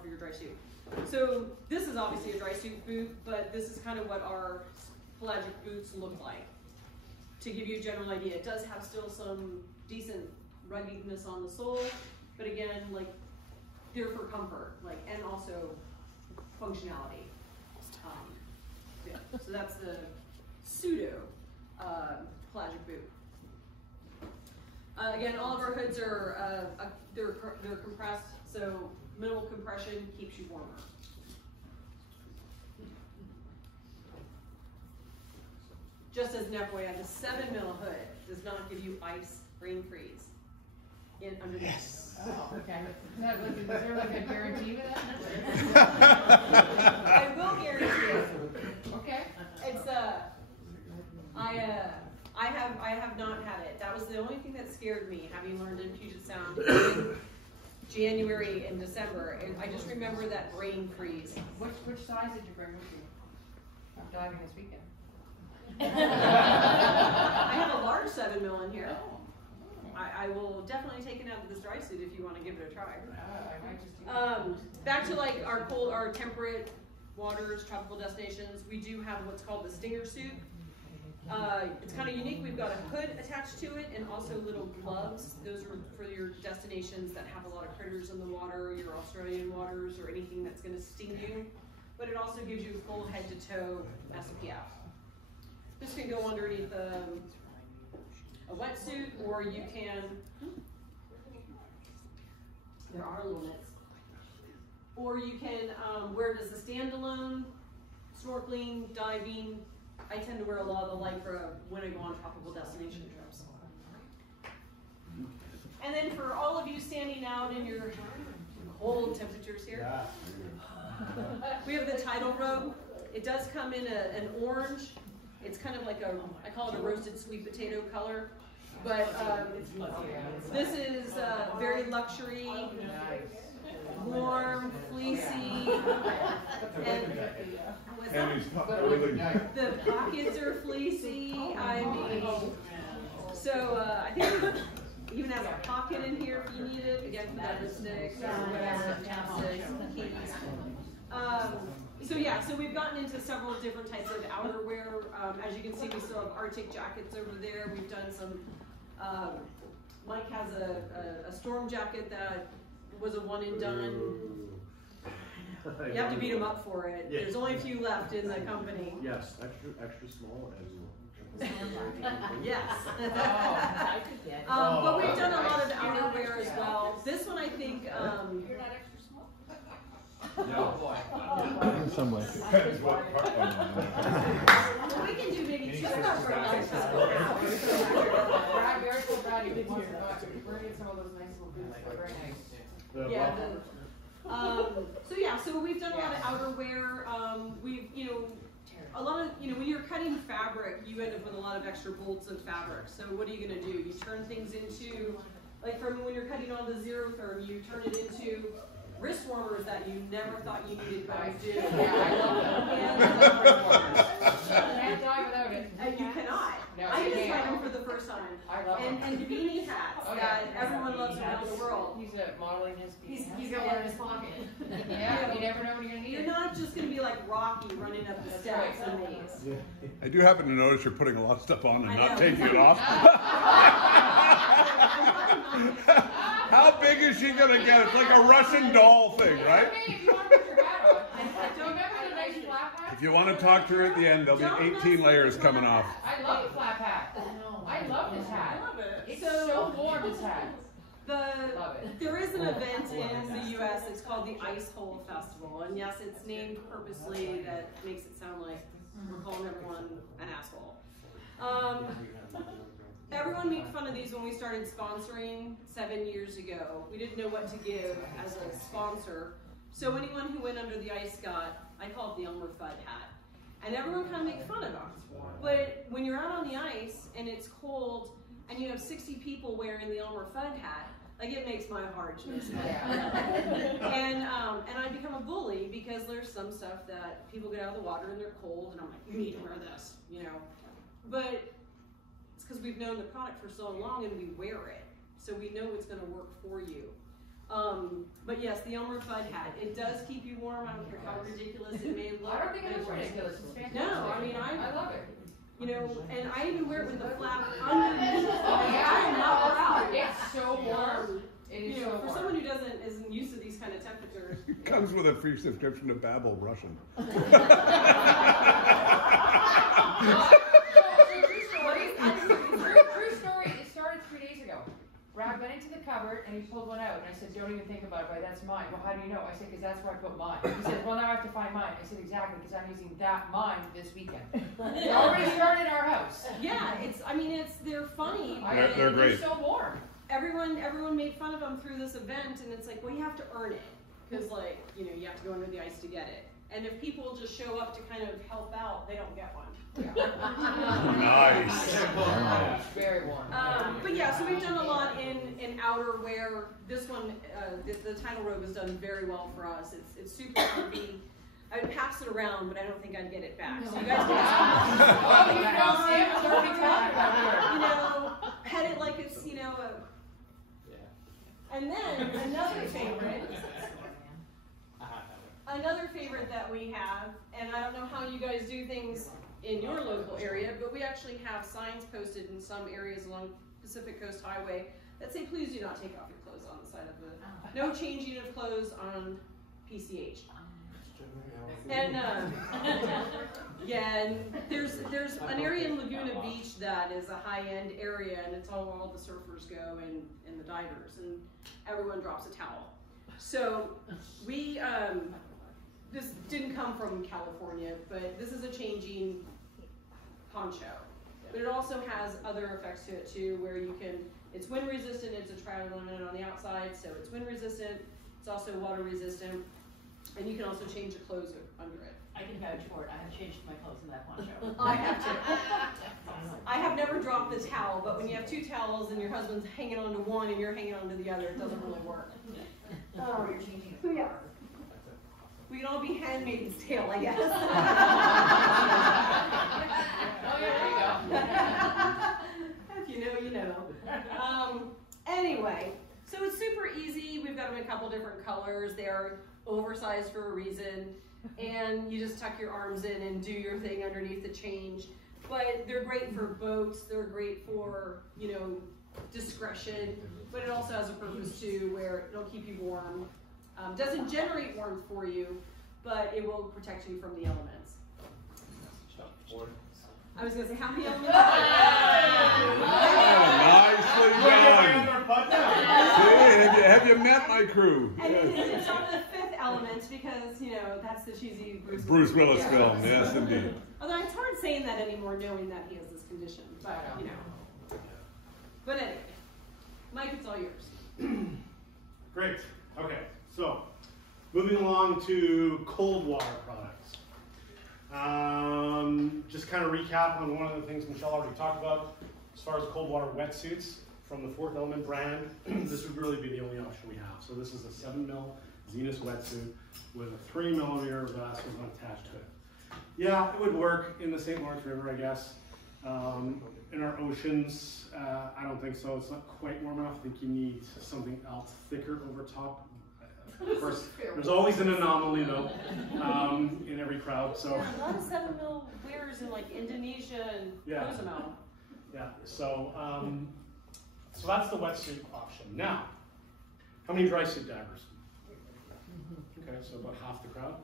for your dry suit. So this is obviously a dry suit boot, but this is kind of what our pelagic boots look like. To give you a general idea, it does have still some decent ruggedness on the sole, but again, like, they're for comfort, like, and also functionality. Yeah, so that's the pseudo pelagic boot. Again, all of our hoods are they're compressed, so minimal compression keeps you warmer. Just as an FYI, the 7 mil hood does not give you ice rain freeze in underneath. Yes. Oh, okay. Is there like a guarantee with that? I will guarantee it. Okay. It's I have not had it. That was the only thing that scared me, having learned in Puget Sound in January and December. And I just remember that rain freeze. Which size did you bring with you? I'm diving this weekend. I have a large 7 mil in here. I will definitely take it out of this dry suit if you want to give it a try. Back to like our temperate waters, tropical destinations, we do have what's called the Stinger suit. It's kind of unique. We've got a hood attached to it and also little gloves. Those are for your destinations that have a lot of critters in the water, your Australian waters, or anything that's going to sting you. But it also gives you full head to toe SPF. This can go underneath a wetsuit, or you can, there are little mitts, or you can wear it as a standalone, snorkeling, diving. I tend to wear a lot of the Lycra when I go on tropical destination trips. And then for all of you standing out in your cold temperatures here, we have the Tidal robe. It does come in an orange. It's kind of like I call it a roasted sweet potato color, but this is very luxury, warm, fleecy, and the pockets are fleecy. I mean, so I think it even has a pocket in here if you need it, again for that lipstick or whatever, chapstick, keys. So yeah, so we've gotten into several different types of outerwear. As you can see, we still have Arctic jackets over there. We've done some, Mike has a storm jacket that was a one and done. You have to beat him up for it. Yeah. There's only a few left in the company. Yes, extra small and Yes. I could get it. But we've done a lot of outerwear as well. This one I think, You're not extra small? No, boy. In some way. we can do maybe 2 I'm very so proud of you. We're getting some of those nice little boots. They're very nice. Yeah. So yeah, so we've done a lot of outerwear. We've, a lot of, when you're cutting fabric, you end up with a lot of extra bolts of fabric. So what are you going to do? You turn things into, like from when you're cutting on the Xerotherm, you turn it into wrist warmers that you never thought you needed, but you do. Can't die without it. You cannot. No, I you just can't. tried them for the first time. I love them. And beanie hats that everyone loves around the world. He's modeling his. He's got one in his pocket. Yeah, you never know when you're gonna need You're it. not just going to be like Rocky running up the steps in these. I do happen to notice you're putting a lot of stuff on and I not know. taking it off. How big is she gonna get? It's like a Russian doll thing, right? Hey, if you want to put your hat on. Do you remember the nice flap hat? If you want to talk to her at the end, there'll be 18 layers coming off. I love the flap hat. I love this hat. I love it. It's so warm, this hat. Love it. There is an event in the U.S. It's called the Ice Hole Festival, and yes, it's named purposely that makes it sound like we're calling everyone an asshole. Everyone made fun of these when we started sponsoring 7 years ago. We didn't know what to give as a sponsor, so anyone who went under the ice got, I call it the Elmer Fudd hat, and everyone kind of made fun of them. But when you're out on the ice and it's cold and you have 60 people wearing the Elmer Fudd hat, like it makes my heart just and I become a bully because because there's some stuff that people get out of the water and they're cold, and I'm like, you need to wear this, you know. But it's because we've known the product for so long and we wear it, so we know it's going to work for you. But yes, the Elmer Fudd hat, it does keep you warm. I don't care how ridiculous it may look. I don't think it is ridiculous. It's fantastic. No, I mean, I love it. You know, and I even wear it with the flap underneath. I am not proud. It's so warm. It is You know, so for warm. someone who isn't used to these kind of temperatures. It comes with a free subscription to Babbel Russian. True story. It started 3 days ago. Brad went into the cupboard and he pulled one out, and I said, "Don't even think about it, but that's mine." "Well, how do you know?" I said, "Because that's where I put mine." He said, "Well, now I have to find mine." I said, "Exactly, because I'm using that mine this weekend." It already started in our house. Yeah, they're funny. They're great. They're so warm. Everyone made fun of them through this event, and it's like, well, you have to earn it, because like, you know, you have to go under the ice to get it. And if people just show up to kind of help out, they don't get one. Nice. Very warm. But yeah, so we've done a lot in outerwear. This one, the title robe was done very well for us. It's super comfy. I would pass it around, but I don't think I'd get it back. So you guys you know, pet it like it's, you know, and then another favorite that we have, and I don't know how you guys do things in your local area, but we actually have signs posted in some areas along Pacific Coast Highway that say, please do not take off your clothes on the side of the, no changing of clothes on PCH. And yeah, and there's an area in Laguna Beach that is a high-end area, and it's all the surfers go and the divers, and everyone drops a towel. So we, this didn't come from California, but this is a changing poncho. But it also has other effects to it too, where you can, it's wind resistant, it's a trial limit on the outside, so it's wind resistant, it's also water resistant, and you can also change the clothes under it. I can vouch for it. I have changed my clothes in that poncho. I have too. I have never dropped the towel, but when you have two towels and your husband's hanging onto one and you're hanging onto the other, it doesn't really work. Or you're changing So yeah. We can all be Handmaid's Tale, I guess. Oh, yeah, there you go. If you know, you know. Anyway, so it's super easy. We've got them in a couple different colors. They are oversized for a reason. And you just tuck your arms in and do your thing underneath the change. But they're great for boats. They're great for, you know, discretion. But it also has a purpose too, where it'll keep you warm. Doesn't generate warmth for you, but it will protect you from the elements. I was going to say, how many elements? Nicely done. See, have you met my crew? And it's on the fifth element because, you know, that's the cheesy Bruce Willis film, yes indeed. Although it's hard saying that anymore, knowing that he has this condition, but, you know. But anyway, Mike, it's all yours. Great. Okay, so moving along to cold water products. Just kind of recap on one of the things Michelle already talked about. As far as cold water wetsuits from the Fourth Element brand, this would really be the only option we have. So this is a 7mm Zenus wetsuit with a 3mm vest attached to it. Yeah, it would work in the St. Lawrence River, I guess. In our oceans, I don't think so. It's not quite warm enough. I think you need something else thicker over top. Of course, there's always an anomaly though in every crowd. So yeah, a lot of 7mm wearers in like Indonesia and Cozumel. Yeah. So so that's the wetsuit option. Now, how many dry suit divers? Okay, so about half the crowd.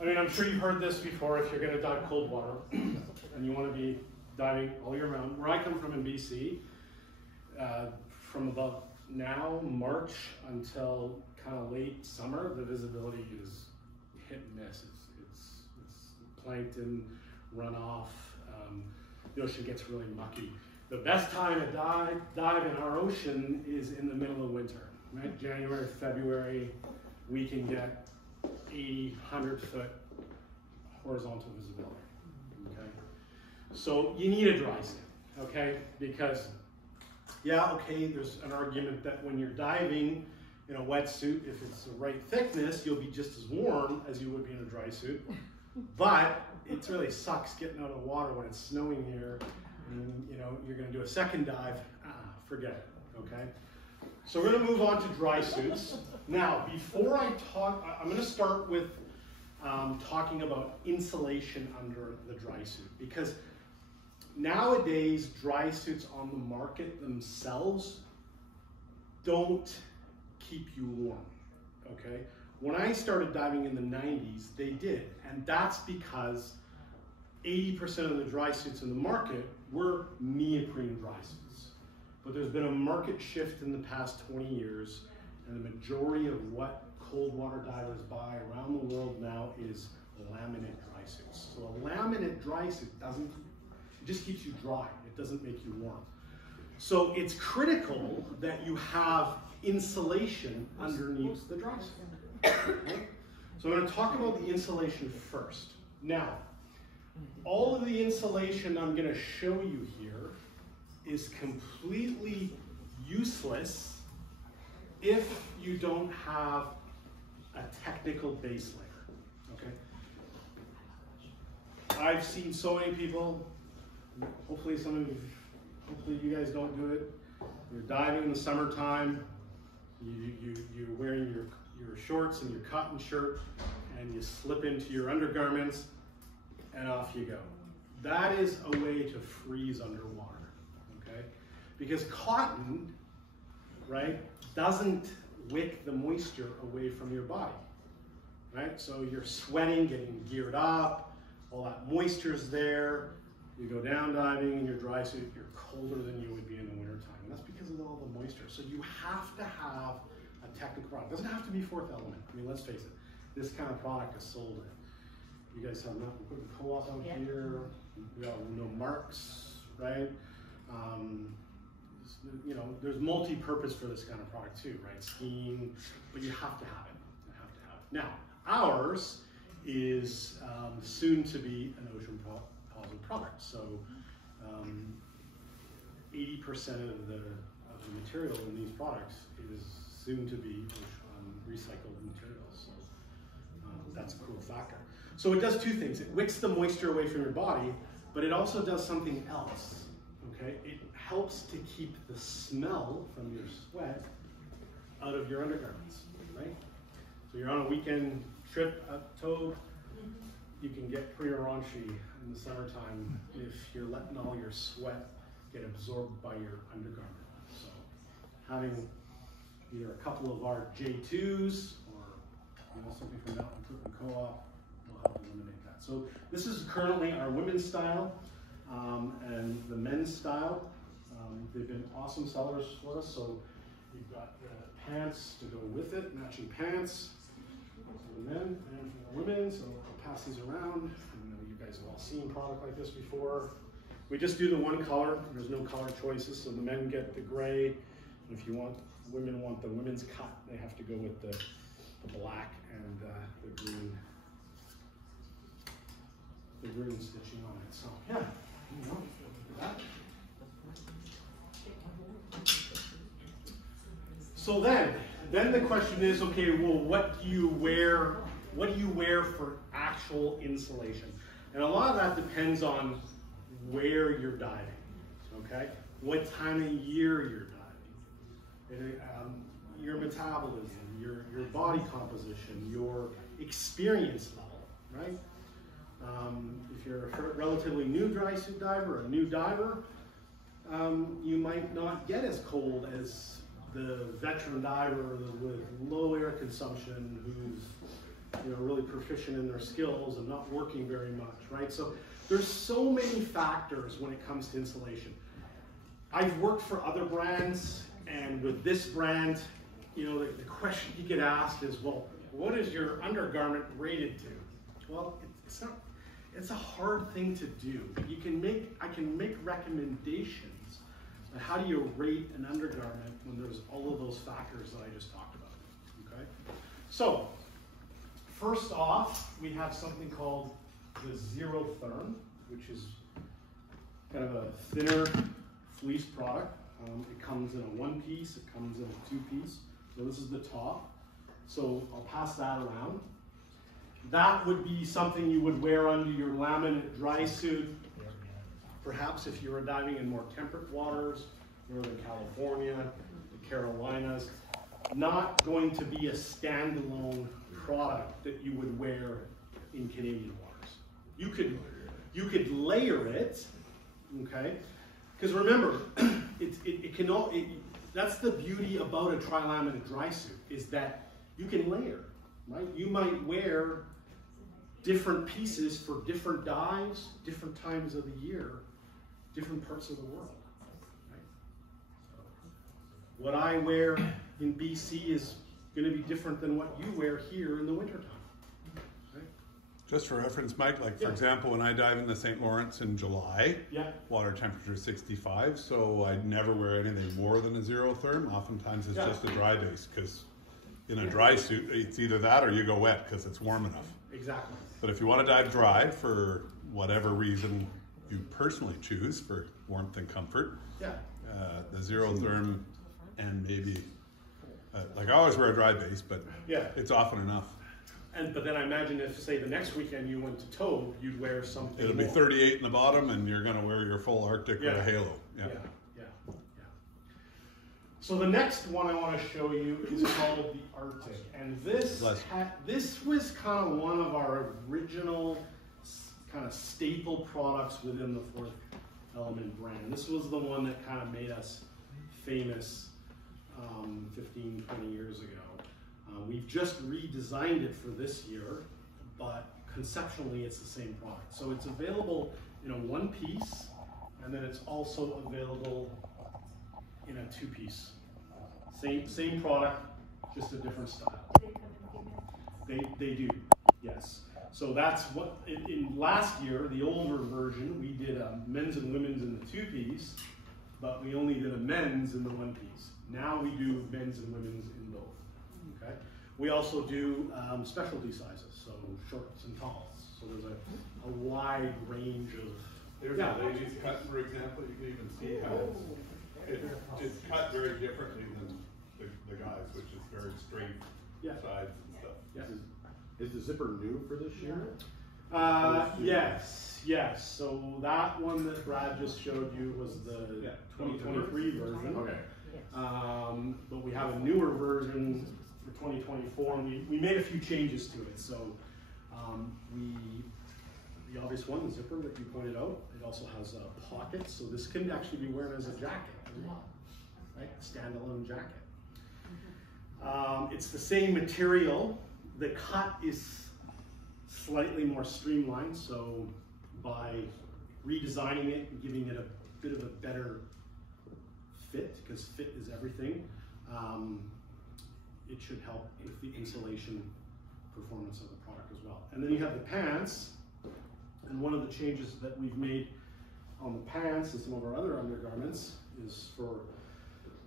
I mean, I'm sure you've heard this before. If you're going to dive cold water and you want to be diving all year round, where I come from in BC, from about now, March, until kind of late summer, the visibility is hit and miss. It's plankton, runoff, the ocean gets really mucky. The best time to dive in our ocean is in the middle of winter, right? January, February, we can get 80, 100 foot horizontal visibility, okay? So you need a dry suit, okay? Because, yeah, okay, there's an argument that when you're diving, in a wetsuit, if it's the right thickness, you'll be just as warm as you would be in a dry suit. But it really sucks getting out of the water when it's snowing here, and you know you're going to do a second dive. Forget it. Okay. So we're going to move on to dry suits. Now, before I talk, I'm going to start with talking about insulation under the dry suit, because nowadays dry suits on the market themselves don't keep you warm. Okay. When I started diving in the 90s, they did, and that's because 80% of the dry suits in the market were neoprene dry suits. But there's been a market shift in the past 20 years, and the majority of what cold water divers buy around the world now is laminate dry suits. So a laminate dry suit it just keeps you dry. It doesn't make you warm. So it's critical that you have insulation underneath the dry suit. Okay? So I'm going to talk about the insulation first. Now, all of the insulation I'm going to show you here is completely useless if you don't have a technical base layer. Okay? I've seen so many people, hopefully you guys don't do it. You're diving in the summertime, you're wearing your shorts and your cotton shirt, and you slip into your undergarments, and off you go. That is a way to freeze underwater, okay? Because cotton, right, doesn't wick the moisture away from your body, right? So you're sweating, getting geared up, all that moisture's there. You go down diving in your dry suit, you're colder than you would be in the wintertime. And that's because of all the moisture. So you have to have a technical product. It doesn't have to be Fourth Element. I mean, let's face it, this kind of product is sold in. You guys have not put the co-op out here. We all know Marks, right? You know, there's multi-purpose for this kind of product too, right? Skiing, but you have to have it. You have to have it. Now, ours is soon to be an ocean positive product. So 80% of the material in these products is soon to be recycled materials. So that's a cool factor. So it does two things. It wicks the moisture away from your body, but it also does something else. Okay, it helps to keep the smell from your sweat out of your undergarments, right? So you're on a weekend trip up Togue, you can get pretty raunchy in the summertime if you're letting all your sweat get absorbed by your undergarment. So having either a couple of our J2s or something from Mountain Equipment Co-op will help eliminate that. So this is currently our women's style and the men's style. They've been awesome sellers for us. So you've got the pants to go with it, matching pants for the men and for the women. So I'll pass these around. I know you guys have all seen product like this before. We just do the one color. There's no color choices. So the men get the gray. And if you want, women want the women's cut, they have to go with the black and the green stitching on it. So yeah, you know, that. So then the question is, okay, well, what do you wear? What do you wear for actual insulation? And a lot of that depends on where you're diving. Okay, what time of year you're diving, your metabolism, your body composition, your experience level, right? If you're a relatively new dry suit diver, a new diver, you might not get as cold as the veteran diver with low air consumption who's really proficient in their skills and not working very much, right? So there's so many factors when it comes to insulation. I've worked for other brands, and with this brand, the question you get asked is, well, what is your undergarment rated to? Well, it's a hard thing to do. I can make recommendations. And how do you rate an undergarment when there's all of those factors that I just talked about, okay? So, first off, we have something called the Zerotherm, which is kind of a thinner fleece product. It comes in a one piece, it comes in a two piece. So this is the top. So I'll pass that around. That would be something you would wear under your laminate dry suit. Perhaps if you were diving in more temperate waters, Northern California, the Carolinas. Not going to be a standalone product that you would wear in Canadian waters. You could layer it, okay? Because remember, that's the beauty about a tri-laminate dry suit, is that you can layer, right? You might wear different pieces for different dives, different times of the year, different parts of the world. Right? What I wear in BC is going to be different than what you wear here in the wintertime. Right? Just for reference, Mike, like for example, when I dive in the St. Lawrence in July, water temperature is 65, so I never wear anything more than a Zerotherm. Oftentimes it's just a dry base, because in a dry suit, it's either that or you go wet because it's warm enough. Exactly. But if you want to dive dry for whatever reason you personally choose for warmth and comfort, the Zerotherm and maybe, like I always wear a dry base, but it's often enough. But then I imagine if, say, the next weekend you went to Tobe, you'd wear something It'll be 38 in the bottom, and you're going to wear your full Arctic or a halo. Yeah. So the next one I want to show you is called the Arctic, and this was kind of one of our original kind of staple products within the Fourth Element brand. This was the one that kind of made us famous 15, 20 years ago. We've just redesigned it for this year, but conceptually it's the same product. So it's available in a one piece, and then it's also available in a two piece. Same product, just a different style. They do, yes. So that's what, in last year, the older version, we did a men's and women's in the two piece, but we only did a men's in the one piece. Now we do men's and women's in both. Okay. We also do specialty sizes, so shorts and talls. So there's a wide range of. There's a ladies cut, for example. You can even see how it's cut very differently than the guys, which is very straight sides and stuff. Yes. Is the zipper new for this year? Yes. So that one that Brad just showed you was the 2023 version. Okay. But we have a newer version for 2024, and we made a few changes to it. So the obvious one, the zipper that you pointed out, it also has pockets, so this can actually be worn as a jacket as well, right? A standalone jacket. It's the same material. The cut is slightly more streamlined, so by redesigning it and giving it a bit of a better fit, because fit is everything, it should help with the insulation performance of the product as well. And then you have the pants, and one of the changes that we've made on the pants and some of our other undergarments is for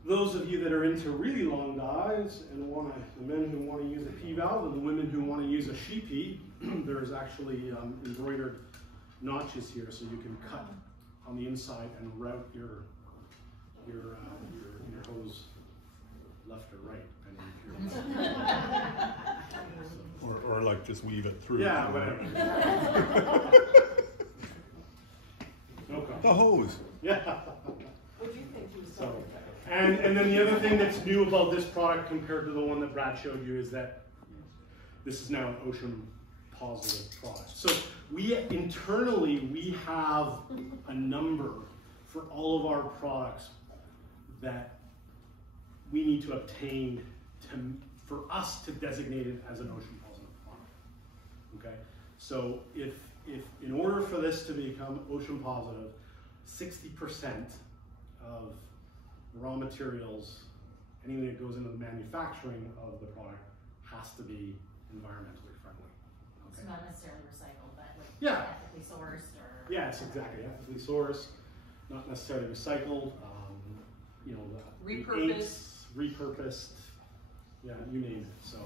those of you that are into really long dives and the men who want to use a P-valve and the women who want to use a sheepy, there's actually embroidered notches here, so you can cut on the inside and route your hose left or right, depending if you're or like just weave it through. Yeah, whatever. No comment. The hose. Yeah. What do you think you saw? And then the other thing that's new about this product compared to the one that Brad showed you is that this is now an ocean positive product. So internally we have a number for all of our products that we need to obtain for us to designate it as an ocean positive product. Okay? So if in order for this to become ocean positive, 60% of raw materials, anything that goes into the manufacturing of the product, has to be environmentally friendly. Okay? It's not necessarily recycled, but like ethically sourced or. Yes, exactly. Ethically sourced, not necessarily recycled. Repurposed. Yeah, you name it. So,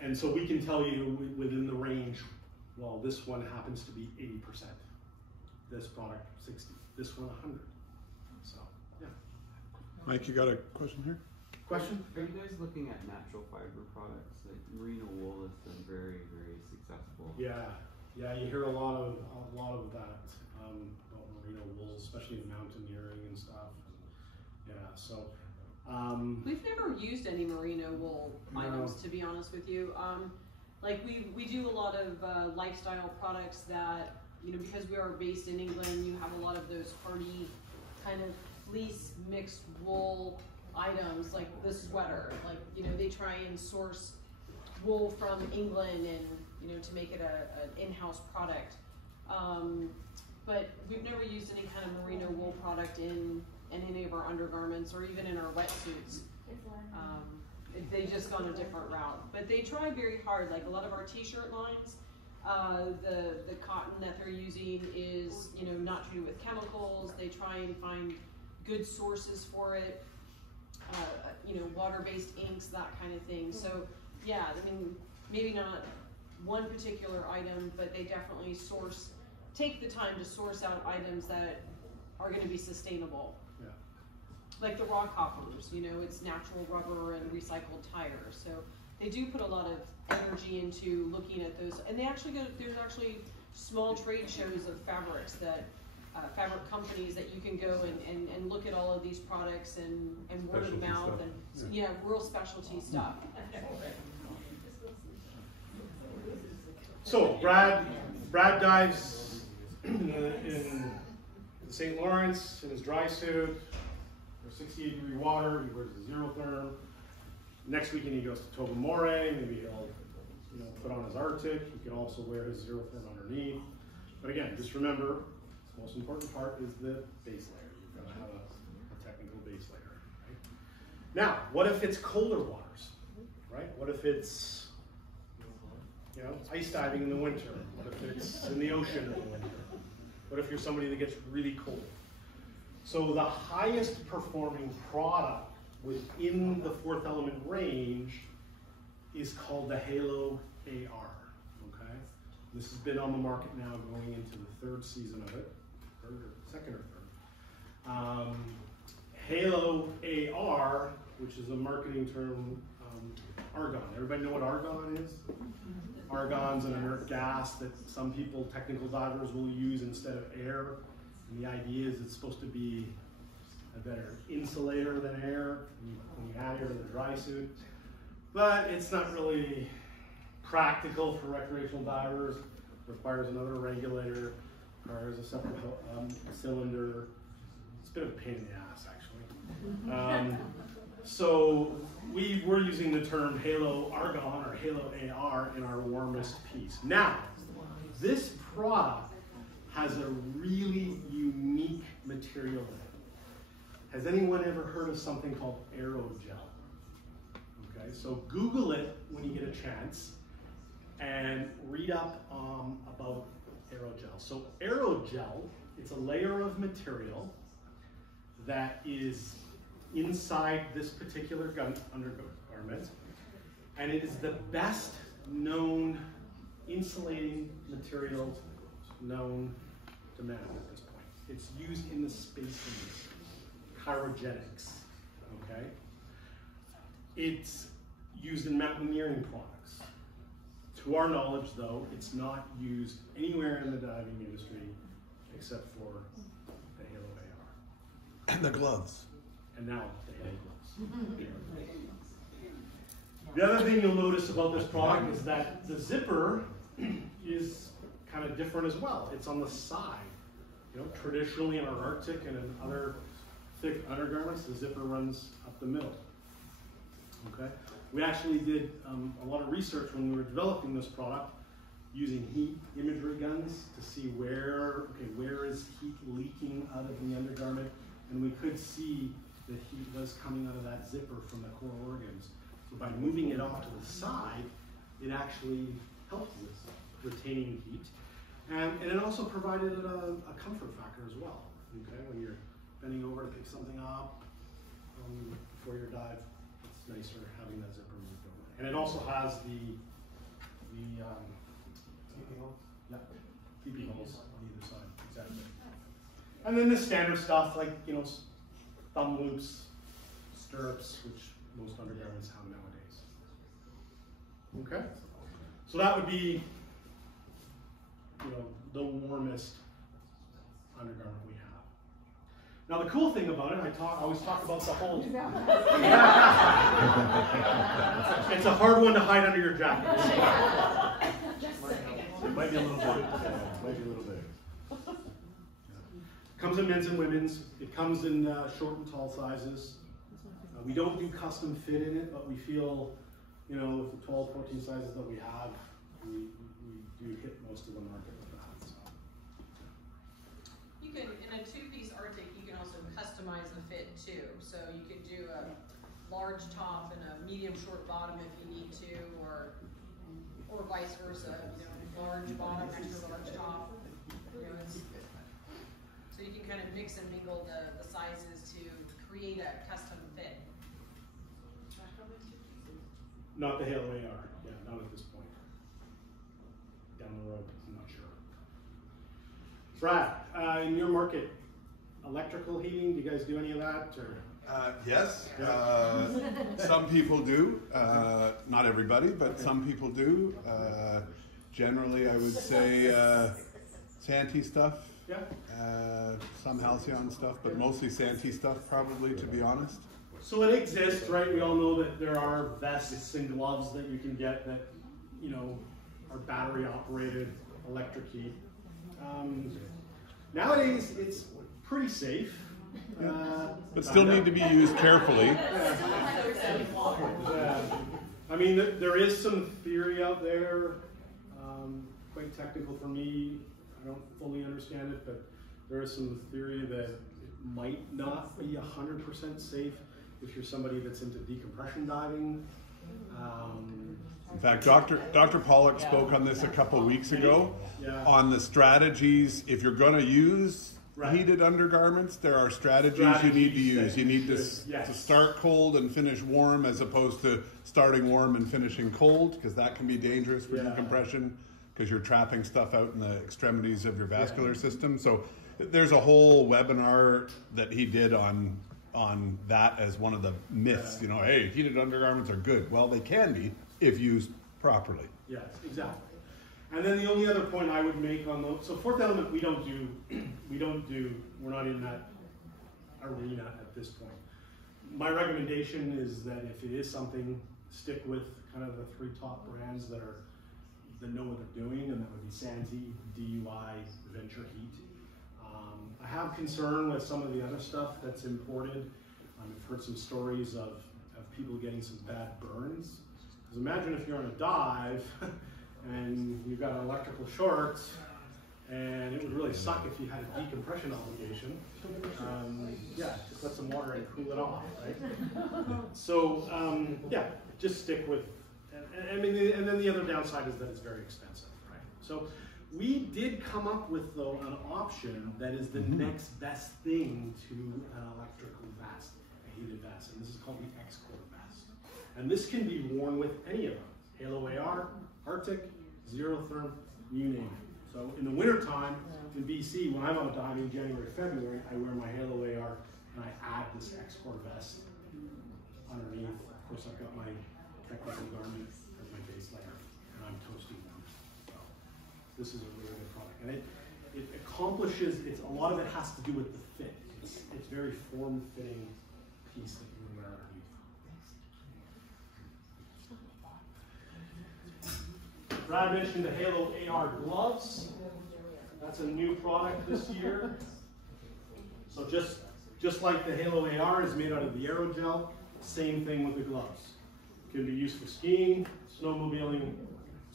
and so we can tell you within the range. Well, this one happens to be 80%. This product 60. This one 100. So, yeah. Mike, you got a question here? Question? Are you guys looking at natural fiber products? Like merino wool has been very, very successful. Yeah, you hear a lot of that about merino wool, especially in mountaineering and stuff. Yeah, so. We've never used any merino wool items, to be honest with you. Like we do a lot of lifestyle products that, you know, because we are based in England, you have a lot of those hardy kind of fleece mixed wool items, like the sweater. Like, you know, they try and source wool from England and, you know, to make it an in-house product. But we've never used any kind of merino wool product in any of our undergarments or even in our wetsuits. They just gone a different route. But they try very hard. Like a lot of our t-shirt lines, the cotton that they're using is, you know, not treated with chemicals. They try and find good sources for it. You know, water-based inks, that kind of thing. So yeah, I mean, maybe not one particular item, but they definitely take the time to source out items that are going to be sustainable. Yeah. Like the rock hoppers, you know, it's natural rubber and recycled tires. So they do put a lot of energy into looking at those. And there's actually small trade shows of fabrics that, fabric companies that you can go and look at all of these products and word of mouth stuff. And yeah, real specialty stuff. So Brad dives in the St. Lawrence in his dry suit. There's 68-degree water. He wears a Zerotherm. Next weekend he goes to Tobermory. Maybe he'll, you know, put on his Arctic. He can also wear his Zerotherm underneath. But again, just remember, the most important part is the base layer. You've got to have a technical base layer. Right? Now, what if it's colder waters? Right? What if it's, you know, ice diving in the winter? What if it's in the ocean in the winter? What if you're somebody that gets really cold? So the highest performing product within the Fourth Element range is called the Halo AR. Okay, this has been on the market now, going into the third season of it, second or third. Halo AR, which is a marketing term, argon. Everybody know what argon is? Argon's an inert gas that some people, technical divers, will use instead of air. And the idea is it's supposed to be a better insulator than air when you add air to the dry suit. But it's not really practical for recreational divers. Requires another regulator, requires a separate cylinder. It's a bit of a pain in the ass, actually. So we're using the term Halo Argon or Halo AR in our warmest piece. Now, this product has a really unique material in it. Has anyone ever heard of something called aerogel? Okay, so Google it when you get a chance and read up about aerogel. So aerogel, it's a layer of material that is inside this particular undergarment, and it is the best known insulating material known to man at this point. It's used in the space industry, cryogenics, okay? It's used in mountaineering products. To our knowledge, though, it's not used anywhere in the diving industry except for the Halo AR. And the gloves. And now the Halo gloves. The other thing you'll notice about this product is that the zipper is kind of different as well. It's on the side. You know, traditionally in our Arctic and in other thick undergarments, the zipper runs up the middle. Okay. We actually did a lot of research when we were developing this product using heat imagery guns to see where is heat leaking out of the undergarment, and we could see the heat was coming out of that zipper from the core organs. So by moving it off to the side, it actually helped with retaining heat. And it also provided a comfort factor as well. Okay, when you're bending over to pick something up before your dive, it's nicer having that zipper moved over. And it also has the TP holes on either side, exactly. And then the standard stuff like, you know, thumb loops, stirrups, which most undergarments have nowadays. Okay? So that would be, you know, the warmest undergarment we have. Now the cool thing about it, I always talk about the whole. It's a hard one to hide under your jacket. It might be a little big. It might be a little big. Comes in men's and women's. It comes in short and tall sizes. We don't do custom fit in it, but we feel, you know, with the 12, 14 sizes that we have, we do hit most of the market with that. So. You can, in a two-piece Arctic, you can also customize the fit too. So you could do a large top and a medium short bottom if you need to, or vice versa. You know, large bottom, extra large top. You know, so you can kind of mix and mingle the sizes to create a custom fit. Not the Halo AR, yeah, not at this point. Down the road, I'm not sure. Brad, in your market, electrical heating, do you guys do any of that? Or? Yes, some people do. Not everybody, but some people do. Generally, I would say Santee stuff. Yeah. Some Halcyon stuff, but mostly Santee stuff, probably, to be honest. So it exists, right? We all know that there are vests and gloves that you can get that, you know, are battery operated, electric heat. Nowadays, it's pretty safe. But still need to be used carefully. I mean, there is some theory out there, quite technical for me. I don't fully understand it, but there is some theory that it might not be 100% safe if you're somebody that's into decompression diving. In fact, Dr. Pollock spoke on this a couple weeks ago on the strategies. If you're going to use heated undergarments, there are strategies you need to use. You need to start cold and finish warm, as opposed to starting warm and finishing cold, because that can be dangerous for decompression, because you're trapping stuff out in the extremities of your vascular system. So there's a whole webinar that he did on that as one of the myths. You know, hey, heated undergarments are good. Well, they can be if used properly. Yes, exactly. And then the only other point I would make on those, so Fourth Element we're not in that arena at this point. My recommendation is that if it is something, stick with kind of the three top brands that know what they're doing, and that would be Santee, DUI, Venture Heat. I have concern with some of the other stuff that's imported. I've heard some stories of people getting some bad burns. Because imagine if you're on a dive and you've got electrical shorts, and it would really suck if you had a decompression obligation. Just let some water and cool it off, right? So, just stick with, and then the other downside is that it's very expensive, right? So we did come up with, though, an option that is the next best thing to an electrical vest, a heated vest, and this is called the X-Core vest. And this can be worn with any of them. Halo AR, Arctic, Zero Therm, you name it. So in the wintertime, in BC, when I'm out diving January, February, I wear my Halo AR and I add this X-Core vest underneath. Of course, I've got my technical garment as my base layer, and I'm toasting them. So this is a really good product. And it accomplishes, a lot of it has to do with the fit. It's very form-fitting piece that you can wear underneath. Brad mentioned the Halo AR gloves. That's a new product this year. So just like the Halo AR is made out of the aerogel, same thing with the gloves. Can be used for skiing, snowmobiling,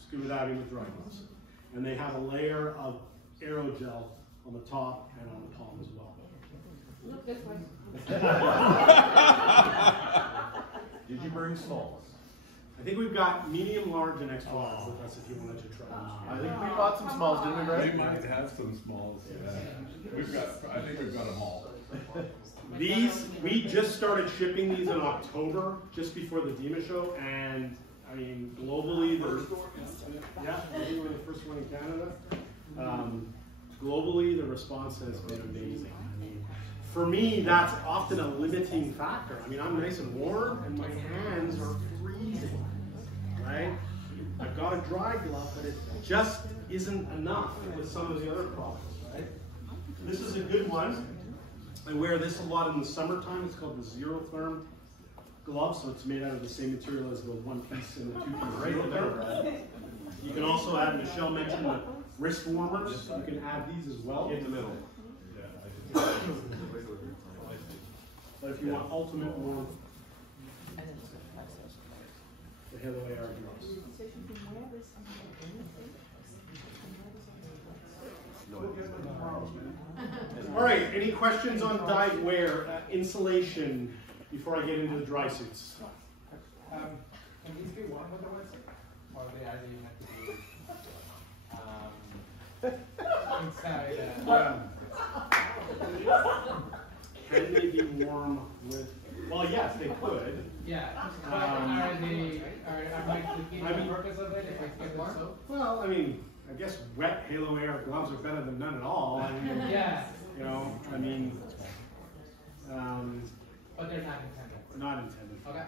scuba diving with dry gloves. And they have a layer of aerogel on the top and on the palm as well. Look this way. Did you bring smalls? I think we've got medium, large, and extra large with us if you wanted to try them. I think we bought some smalls, didn't we, Greg? We might have some smalls. Yeah. I think we've got them all. These, we just started shipping these in October, just before the DEMA show, and I mean, globally, I think we're the first one in Canada. Globally, the response has been amazing. I mean, for me, that's often a limiting factor. I mean, I'm nice and warm, and my hands are freezing, right? I've got a dry glove, but it just isn't enough with some of the other products, right? This is a good one. I wear this a lot in the summertime. It's called the Zerotherm glove, so it's made out of the same material as the one piece and the two piece right. You can also add, Michelle mentioned the wrist warmers. You can add these as well. In the middle. But if you want ultimate warmth, the Halo AR gloves. All right, any questions on dive wear, insulation, before I get into the dry suits? Can these be worn with the wetsuit? Or they either have to be inside? Can they be warm with? Well, yes, they could. Yeah. But are my the purpose of it if I get warm? Well, I mean, I guess wet Halo AR gloves are better than none at all. I mean, yeah. You know, I mean. But they're not intended. Not intended. Okay.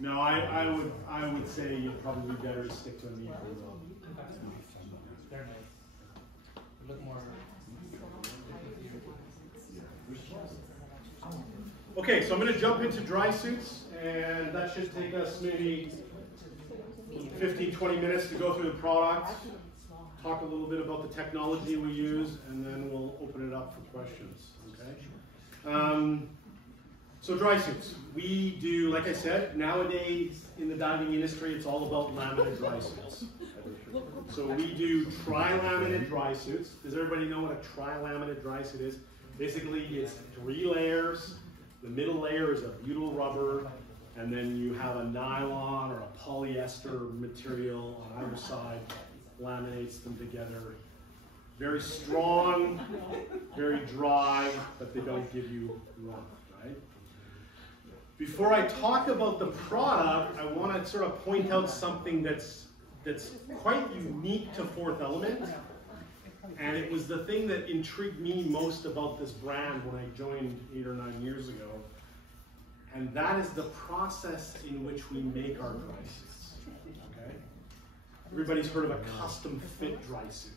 No, I would say you'd probably better stick to a neat glove. They're nice. They look more. Okay, so I'm going to jump into dry suits, and that should take us maybe 15-20 minutes to go through the product, talk a little bit about the technology we use, and then we'll open it up for questions. Okay. So dry suits. We do, like I said, nowadays in the diving industry, it's all about laminate dry suits. So we do tri-laminate dry suits. Does everybody know what a tri-laminate dry suit is? Basically, it's 3 layers. The middle layer is a butyl rubber, and then you have a nylon or a polyester material on either side, laminates them together. Very strong, very dry, but they don't give you warmth, right? Before I talk about the product, I want to sort of point out something that's quite unique to Fourth Element. And it was the thing that intrigued me most about this brand when I joined 8 or 9 years ago. And that is the process in which we make our dry suits. Okay? Everybody's heard of a custom fit dry suit.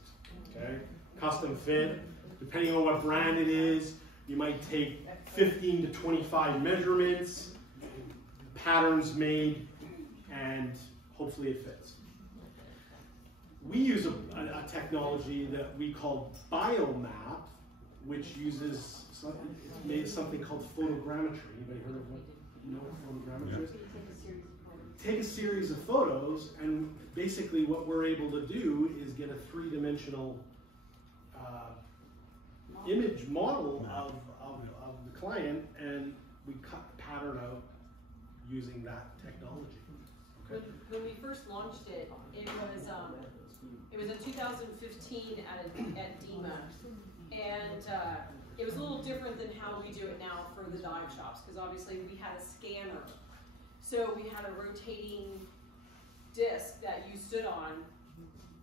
Okay? Custom fit, depending on what brand it is, you might take 15 to 25 measurements, patterns made, and hopefully it fits. We use a technology that we call Biomap, which uses something called photogrammetry. Anybody heard of what photogrammetry is? Take a series of photos, and basically what we're able to do is get a 3-dimensional image model of the client, and we cut the pattern out using that technology. Okay. When we first launched it, it was in 2015 at DEMA, and it was a little different than how we do it now for the dive shops, because obviously we had a scanner. So we had a rotating disc that you stood on,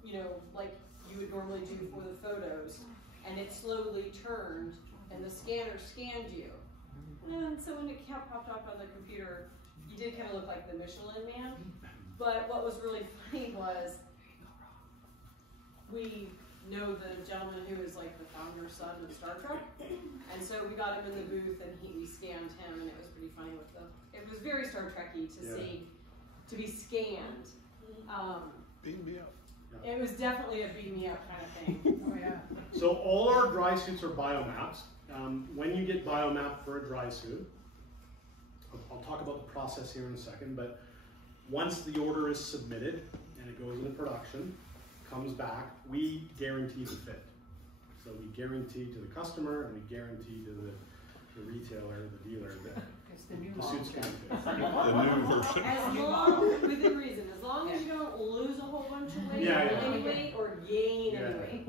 you know, like you would normally do for the photos, and it slowly turned, and the scanner scanned you. And so when it popped up on the computer, you did kind of look like the Michelin Man. But what was really funny was, we know the gentleman who is like the founder son of Star Trek, and so we got him in the booth and we scanned him, and it was pretty funny with it was very Star Trek-y to be scanned. Beam me up. It was definitely a beam me up kind of thing. Oh yeah. So all our dry suits are biomaps. When you get biomap for a dry suit, I'll talk about the process here in a second, but once the order is submitted and it goes into production, comes back, we guarantee the fit. So we guarantee to the customer and we guarantee to the retailer, the dealer, that the suit's going to fit. The new version. As long, within reason, as long as you don't lose a whole bunch of weight, any weight, or gain any weight.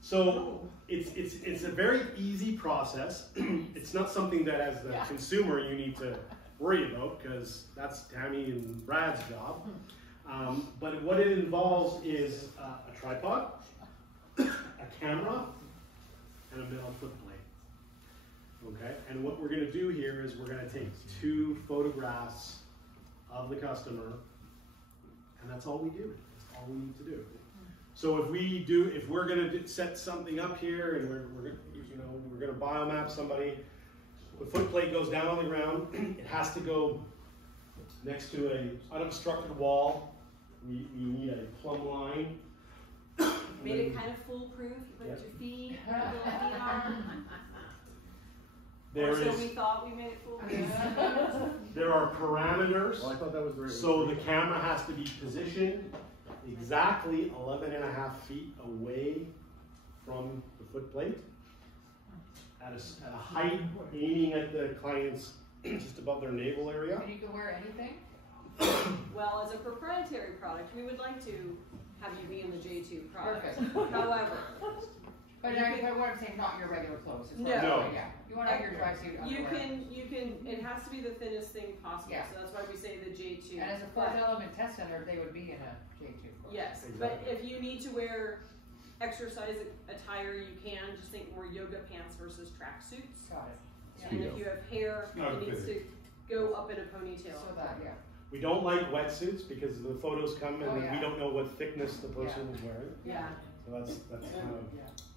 So it's a very easy process. It's not something that as the consumer you need to worry about, because that's Tammy and Brad's job. But what it involves is a tripod, a camera, and a metal foot plate. Okay, and what we're going to do here is we're going to take 2 photographs of the customer, and that's all we do. That's all we need to do. So if we're going to set something up here, and we're going to biomap somebody, the foot plate goes down on the ground. It has to go next to an unobstructed wall. We need a plumb line. Made it kind of foolproof. You put your feet, put a little feet on. So we thought we made it foolproof. There are parameters. Well, I thought that was very so the camera has to be positioned exactly 11.5 feet away from the foot plate at a height aiming at the client's just above their navel area. And you can wear anything? Well, as a proprietary product, we would like to have you be in the J2 product. Perfect. However, but what I'm saying, not your regular clothes. No. Yeah. You want to have your dry suit underwear. You can, it has to be the thinnest thing possible. Yeah. So that's why we say the J2. And as a fourth element test center, they would be in a J2. Yes, Exactly. but if you need to wear exercise attire, you can. Just think more yoga pants versus tracksuits. Got it. And if you have hair, Not it needs to go up in a ponytail. So that, yeah. We don't like wetsuits because the photos come and Oh, yeah. we don't know what thickness the person is wearing. Yeah. So that's kind of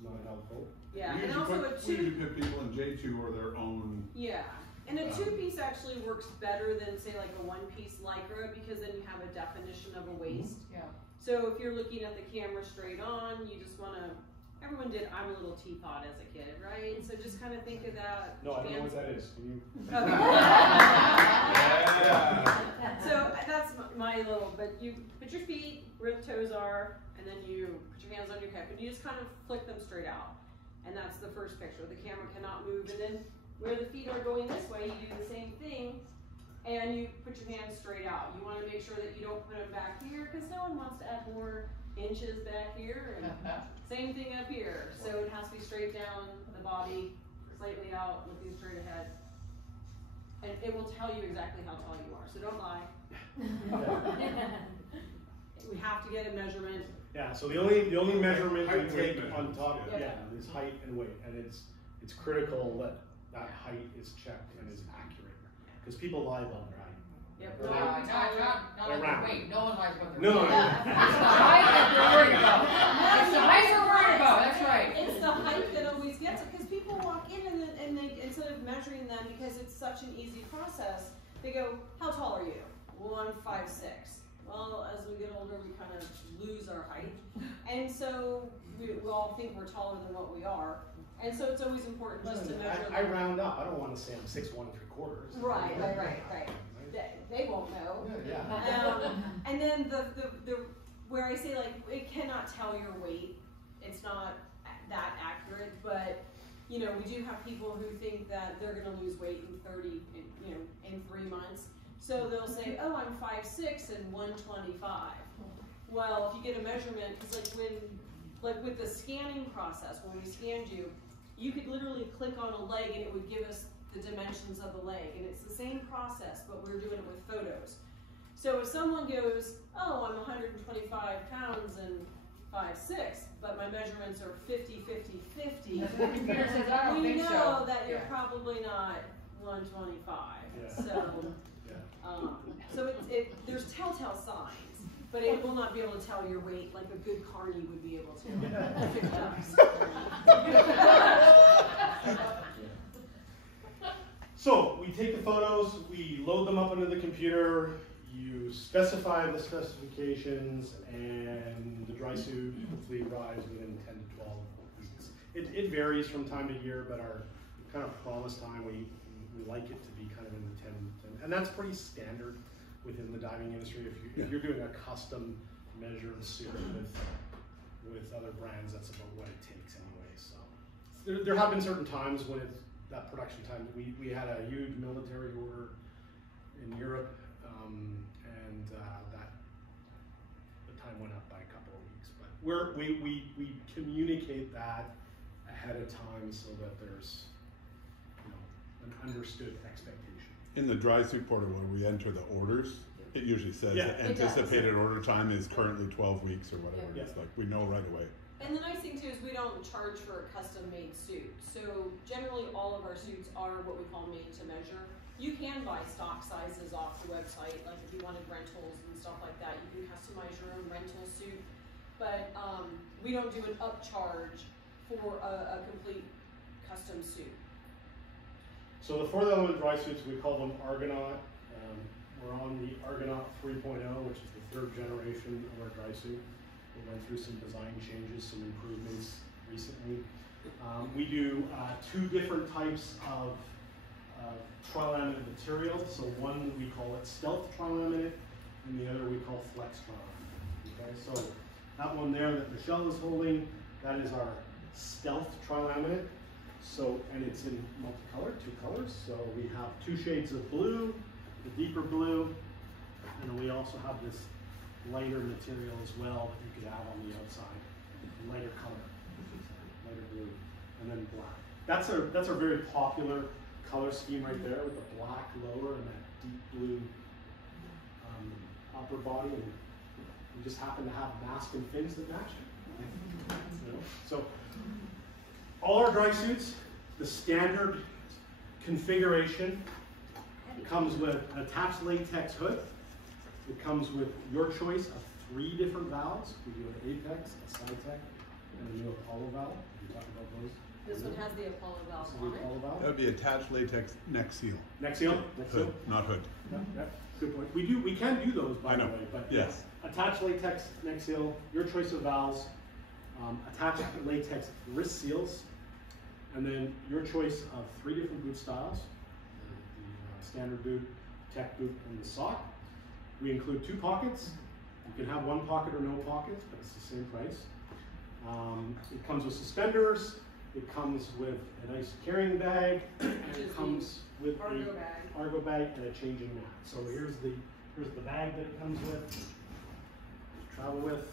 not helpful. Yeah, We and usually also put, a we two. usually put people in J2 or their own. Yeah, and a two-piece actually works better than say like a one-piece lycra because then you have a definition of a waist. Yeah. So if you're looking at the camera straight on, you just want to. Everyone did I'm a little teapot as a kid, right? So just kind of think of that. No, I don't know what that is. Can you? So that's my little, but you put your feet where the toes are, and then you put your hands on your hip, and you just kind of flick them straight out. And that's the first picture. The camera cannot move, and then where the feet are going this way, you do the same thing, and you put your hands straight out. You want to make sure that you don't put them back here, because no one wants to add more inches back here, and same thing up here. So it has to be straight down the body, slightly out, looking straight ahead. And it will tell you exactly how tall you are, so don't lie. We have to get a measurement. Yeah, so the only measurement Height, we take weight on top Yeah. is height and weight, and it's critical that that height is checked and is accurate because people lie about their height. Yep. Not like the weight. No one lies about their No, weight. no. It's the height that we're worried about. It's the height we're worried about. That's right. It's the height that always gets it, because people walk in and they instead of measuring them, because it's such an easy process, they go, how tall are you? Well, I'm 5'6". Well, as we get older, we kind of lose our height. And so we all think we're taller than what we are. And so it's always important just to measure I them. round up. I don't want to say I'm 6'1" 3/4. Right. They won't know. Yeah. And then the where I say like it cannot tell your weight, it's not that accurate, but you know, we do have people who think that they're going to lose weight in 3 months. So they'll say, oh, I'm 5'6" and 125. Well, if you get a measurement, because like with the scanning process, when we scanned you, you could literally click on a leg and it would give us the dimensions of the leg. And it's the same process, but we're doing it with photos. So if someone goes, oh, I'm 125 pounds and 5'6", but my measurements are 50, 50, 50, That's what the computer says, I don't we think know so. that you're Yeah. probably not 125. Yeah. So there's telltale signs, but it will not be able to tell your weight like a good carny would be able to. If it does. So we take the photos, we load them up into the computer, you specify the specifications, and the dry suit hopefully arrives within 10 to 12 weeks. It varies from time to year, but our kind of promise time, we like it to be kind of in the 10, and that's pretty standard within the diving industry. If you're doing a custom measured suit with other brands, that's about what it takes anyway. So there have been certain times when it's that production time. We had a huge military order in Europe, and that the time went up by a couple of weeks. But we communicate that ahead of time so that there's an understood expectation. In the dry suit portal, when we enter the orders, it usually says Yeah. that anticipated order time is currently 12 weeks or whatever. Yeah. It's like we know right away. And the nice thing too is we don't charge for a custom-made suit. So generally, all of our suits are what we call made to measure. You can buy stock sizes off the website, like if you wanted rentals and stuff like that, you can customize your own rental suit. But we don't do an upcharge for a complete custom suit. So the fourth element dry suits, we call them Argonaut. We're on the Argonaut 3.0, which is the third generation of our dry suit. We went through some design changes, some improvements recently. We do two different types of tri-laminate material. So one we call it stealth tri-laminate, and the other we call flex tri-laminate. Okay, so that one there that Michelle is holding, that is our stealth tri-laminate. So, and it's in multicolor, two colors. So we have two shades of blue, the deeper blue, and we also have this lighter material as well that you could add on the outside, lighter color, lighter blue, and then black. That's a very popular color scheme right there with the black lower and that deep blue upper body, and we just happen to have mask and fins that match it. You know? So all our dry suits, the standard configuration comes with an attached latex hood. It comes with your choice of 3 different valves. We do an Apex, a SciTech, and a new Apollo valve. We talk about those. This one has the Apollo valve on it. Apollo valve. That would be attached latex neck seal. Neck seal? Neck seal? Hood, not hood. Yeah, good point. We can do those, by the way, but yes. Attached latex neck seal, your choice of valves, attached latex wrist seals, and then your choice of 3 different boot styles, the standard boot, tech boot, and the sock. We include 2 pockets. You can have 1 pocket or no pockets, but it's the same price. It comes with suspenders. It comes with a nice carrying bag, and it comes with Argo bag and a changing mat. So here's the bag that it comes with, to travel with,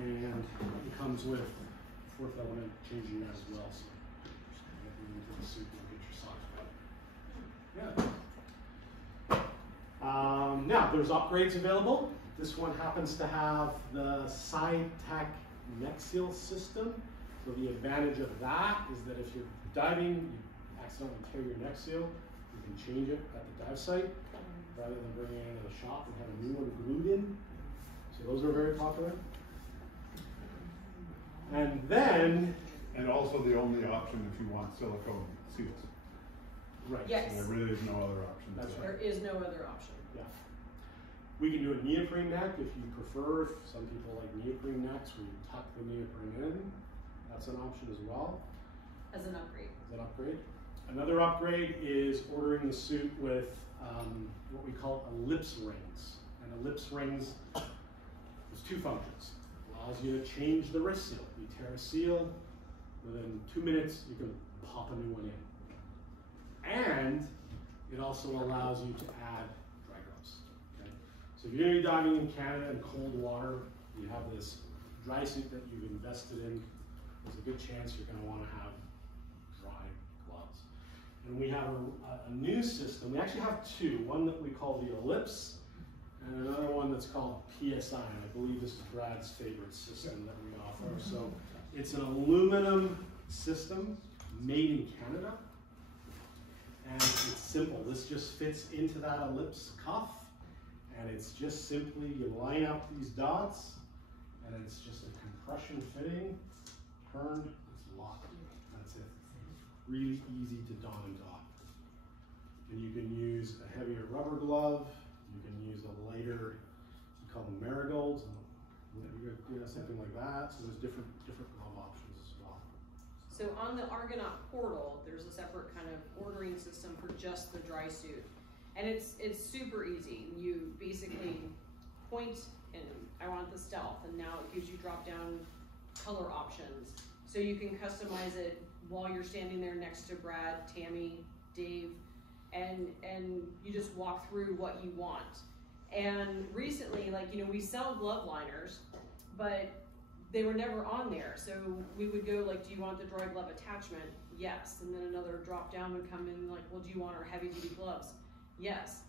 and it comes with fourth element changing mat as well. So get into the suit and get your socks wet. Yeah. Now there's upgrades available. This one happens to have the SciTech neck seal system. So the advantage of that is that if you're diving, you accidentally tear your neck seal, you can change it at the dive site rather than bringing it into the shop and have a new one glued in. So those are very popular. And then, and also the only option if you want silicone seals. Right. Yes. So there really is no other option. That's right. There is no other option. Yeah. We can do a neoprene neck if you prefer. Some people like neoprene necks where you tuck the neoprene in. That's an option as well. As an upgrade. As an upgrade. Another upgrade is ordering the suit with what we call ellipse rings. And ellipse rings, there's 2 functions. Allows you to change the wrist seal. You tear a seal, within 2 minutes you can pop a new one in. And it also allows you to add dry gloves. Okay? So if you're going to be diving in Canada in cold water, you have this dry suit that you've invested in, there's a good chance you're going to want to have dry gloves. And we have a new system. We actually have 2. One that we call the Ellipse, and another one that's called PSI. And I believe this is Brad's favorite system that we offer. So it's an aluminum system made in Canada. And it's simple. This just fits into that ellipse cuff. And it's just simply, you line up these dots, and it's just a compression fitting. Turned, it's locked. That's it. Really easy to don and doff. And you can use a heavier rubber glove. You can use a lighter, we call them marigolds, something like that. So there's different glove options as well. So on the Argonaut portal, there's a separate kind of ordering system for just the dry suit. And it's super easy. You basically point and I want the stealth, and now it gives you drop down color options. So you can customize it while you're standing there next to Brad, Tammy, Dave, and you just walk through what you want. And recently, like, you know, we sell glove liners, but they were never on there. So we would go like, do you want the dry glove attachment? Yes. And then another drop down would come in like, well, do you want our heavy duty gloves? Yes.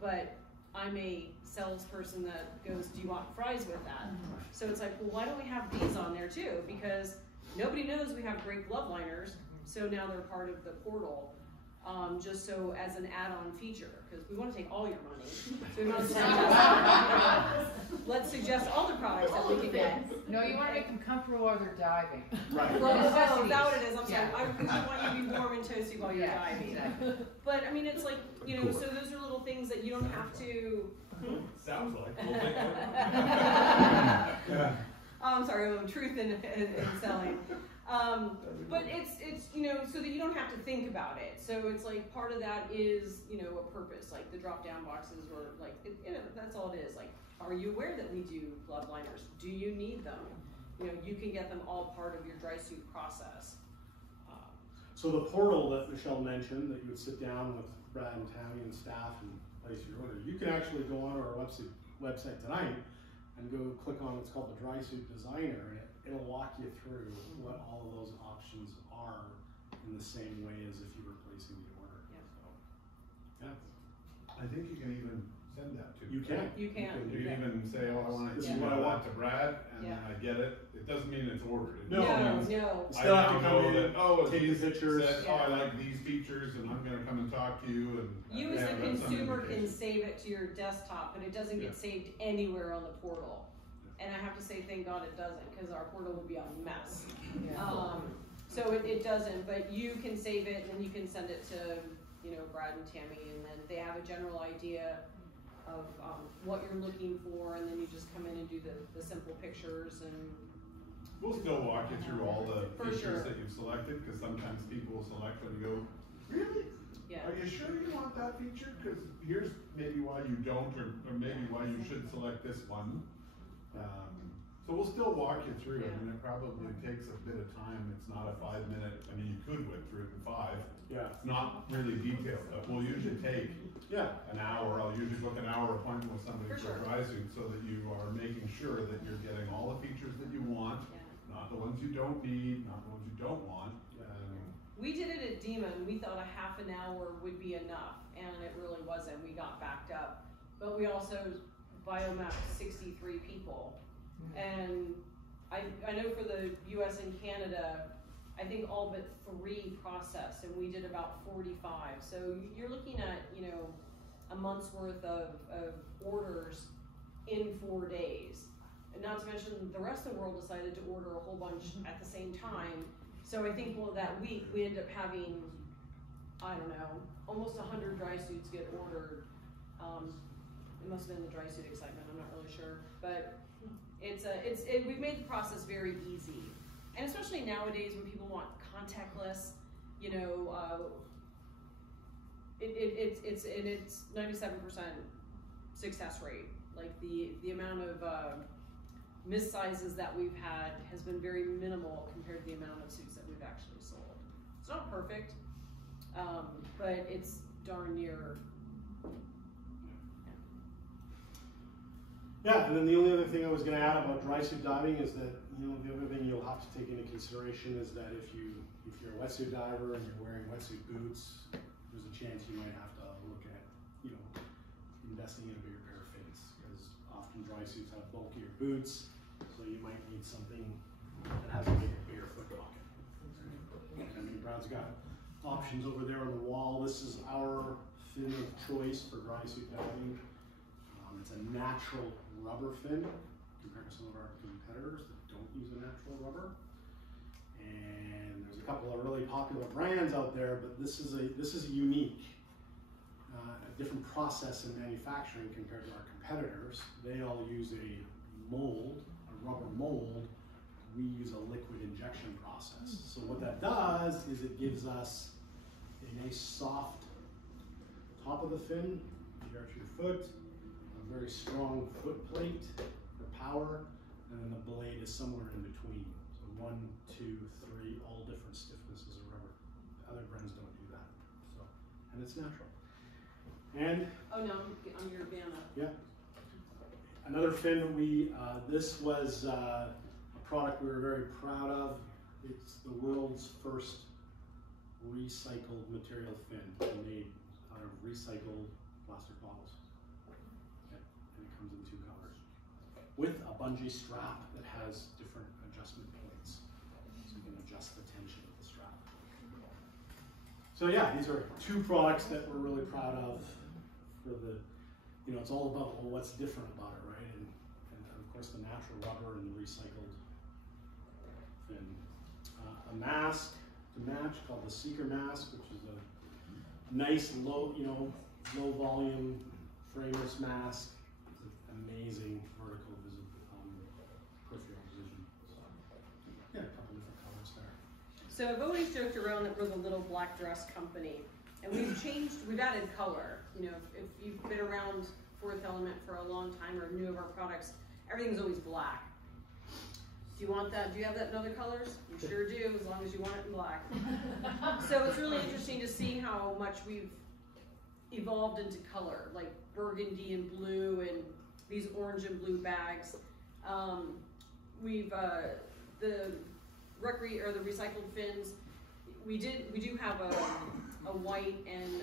But I'm a salesperson that goes, do you want fries with that? So it's like, well, why don't we have these on there too? Because nobody knows we have great glove liners, so now they're part of the portal. Just so as an add-on feature, because we want to take all your money. So we want to suggest, let's suggest all the products that we can get. No, you want to make them comfortable while they're diving. Right. Well, is that what it is? I'm sorry. I really want you to be warm and toasty while you're diving. Exactly. But I mean, it's like, you know, so those are little things that you don't have to. Sounds like. I'm sorry, truth in selling. But it's you know, so that you don't have to think about it. So it's like part of that is, you know, a purpose, like the drop down boxes, or like you know, that's all it is. Like, are you aware that we do glove liners? Do you need them? You know, you can get them all part of your dry suit process. So the portal that Michelle mentioned, that you would sit down with Brad and Tammy and staff and place your order, you can actually go on our website tonight and go click on what's called the Dry Suit Designer, and it'll walk you through what all of those options are in the same way as if you were placing the order. Yeah. So, yeah. I think you can even send that to. You can. You can. You can even say, oh, I want This to is what I email want. that to Brad, and Yeah. then I get it. It doesn't mean it's ordered. It No. just means No. You still I have to now come know in, that, oh, take these the pictures. said, oh, I Yeah. like these features, and I'm gonna come and talk to you, and. You as yeah, a that's some consumer can indication. save it to your desktop, but it doesn't get Yeah. saved anywhere on the portal. And I have to say, thank God it doesn't, because our portal would be a mess. So it doesn't, but you can save it and you can send it to, you know, Brad and Tammy, and then they have a general idea of what you're looking for, and then you just come in and do the simple pictures and. We'll still walk you through all the For features sure. that you've selected, because sometimes people will select and go, really? Yeah. Are you sure you want that feature? Because here's maybe why you don't, or maybe why you should select this one. So we'll still walk you through it, and it probably takes a bit of time. It's not a 5 minute, I mean, you could whip through it in 5. Yeah. It's not really detailed, but we'll usually take an hour. I'll usually book an hour appointment with somebody For for a sure. dry suit, so that you are making sure that you're getting all the features that you want, not the ones you don't need, not the ones you don't want. We did it at DEMA, and we thought a half an hour would be enough, and it really wasn't. We got backed up. But we also biomapped 63 people. And I know for the US and Canada, I think all but 3 processed, and we did about 45. So you're looking at, you know, a month's worth of orders in 4 days. And not to mention the rest of the world decided to order a whole bunch at the same time. So I think, well, that week we ended up having, I don't know, almost 100 dry suits get ordered. It must have been the dry suit excitement, I'm not really sure. But we've made the process very easy. And especially nowadays when people want contactless, you know, it's 97% success rate. Like the amount of missizes that we've had has been very minimal compared to the amount of suits that we've actually sold. It's not perfect, but it's darn near. Yeah, and then the only other thing I was going to add about dry suit diving is that, you know, the other thing you'll have to take into consideration is that if you're a wetsuit diver and you're wearing wetsuit boots, there's a chance you might have to look at, you know, investing in a bigger pair of fins, because often dry suits have bulkier boots, so you might need something that has a bigger foot pocket. I mean, Brad's got options over there on the wall. This is our fin of choice for dry suit diving. It's a natural rubber fin compared to some of our competitors that don't use a natural rubber. And there's a couple of really popular brands out there, but this is a unique, a different process in manufacturing compared to our competitors. They all use a mold, a rubber mold. We use a liquid injection process. So what that does is it gives us a nice soft top of the fin, here at your foot, a very strong foot plate for power, and then the blade is somewhere in between. So 1, 2, 3, all different stiffnesses of rubber. Other brands don't do that. So, and it's natural. And oh no, I'm your Vanna. yeah. Another fin this was a product we were very proud of. It's the world's first recycled material fin made out of recycled plastic bottles. with a bungee strap that has different adjustment points. So you can adjust the tension of the strap. So yeah, these are two products that we're really proud of for the, it's all about, well, what's different about it, right? And of course the natural rubber and the recycled fin. A mask to match called the Seeker mask, which is a nice low volume frameless mask. It's an amazing vertical peripheral vision. So, yeah, a couple different colors there. So I've always joked around that we're the little black dress company, and we've added color. If you've been around Fourth Element for a long time or knew of our products, everything's always black. Do you want that? Do you have that in other colors? You sure do, as long as you want it in black. So it's really interesting to see how much we've evolved into color, like burgundy and blue and these orange and blue bags. The recycled fins, we do have a white and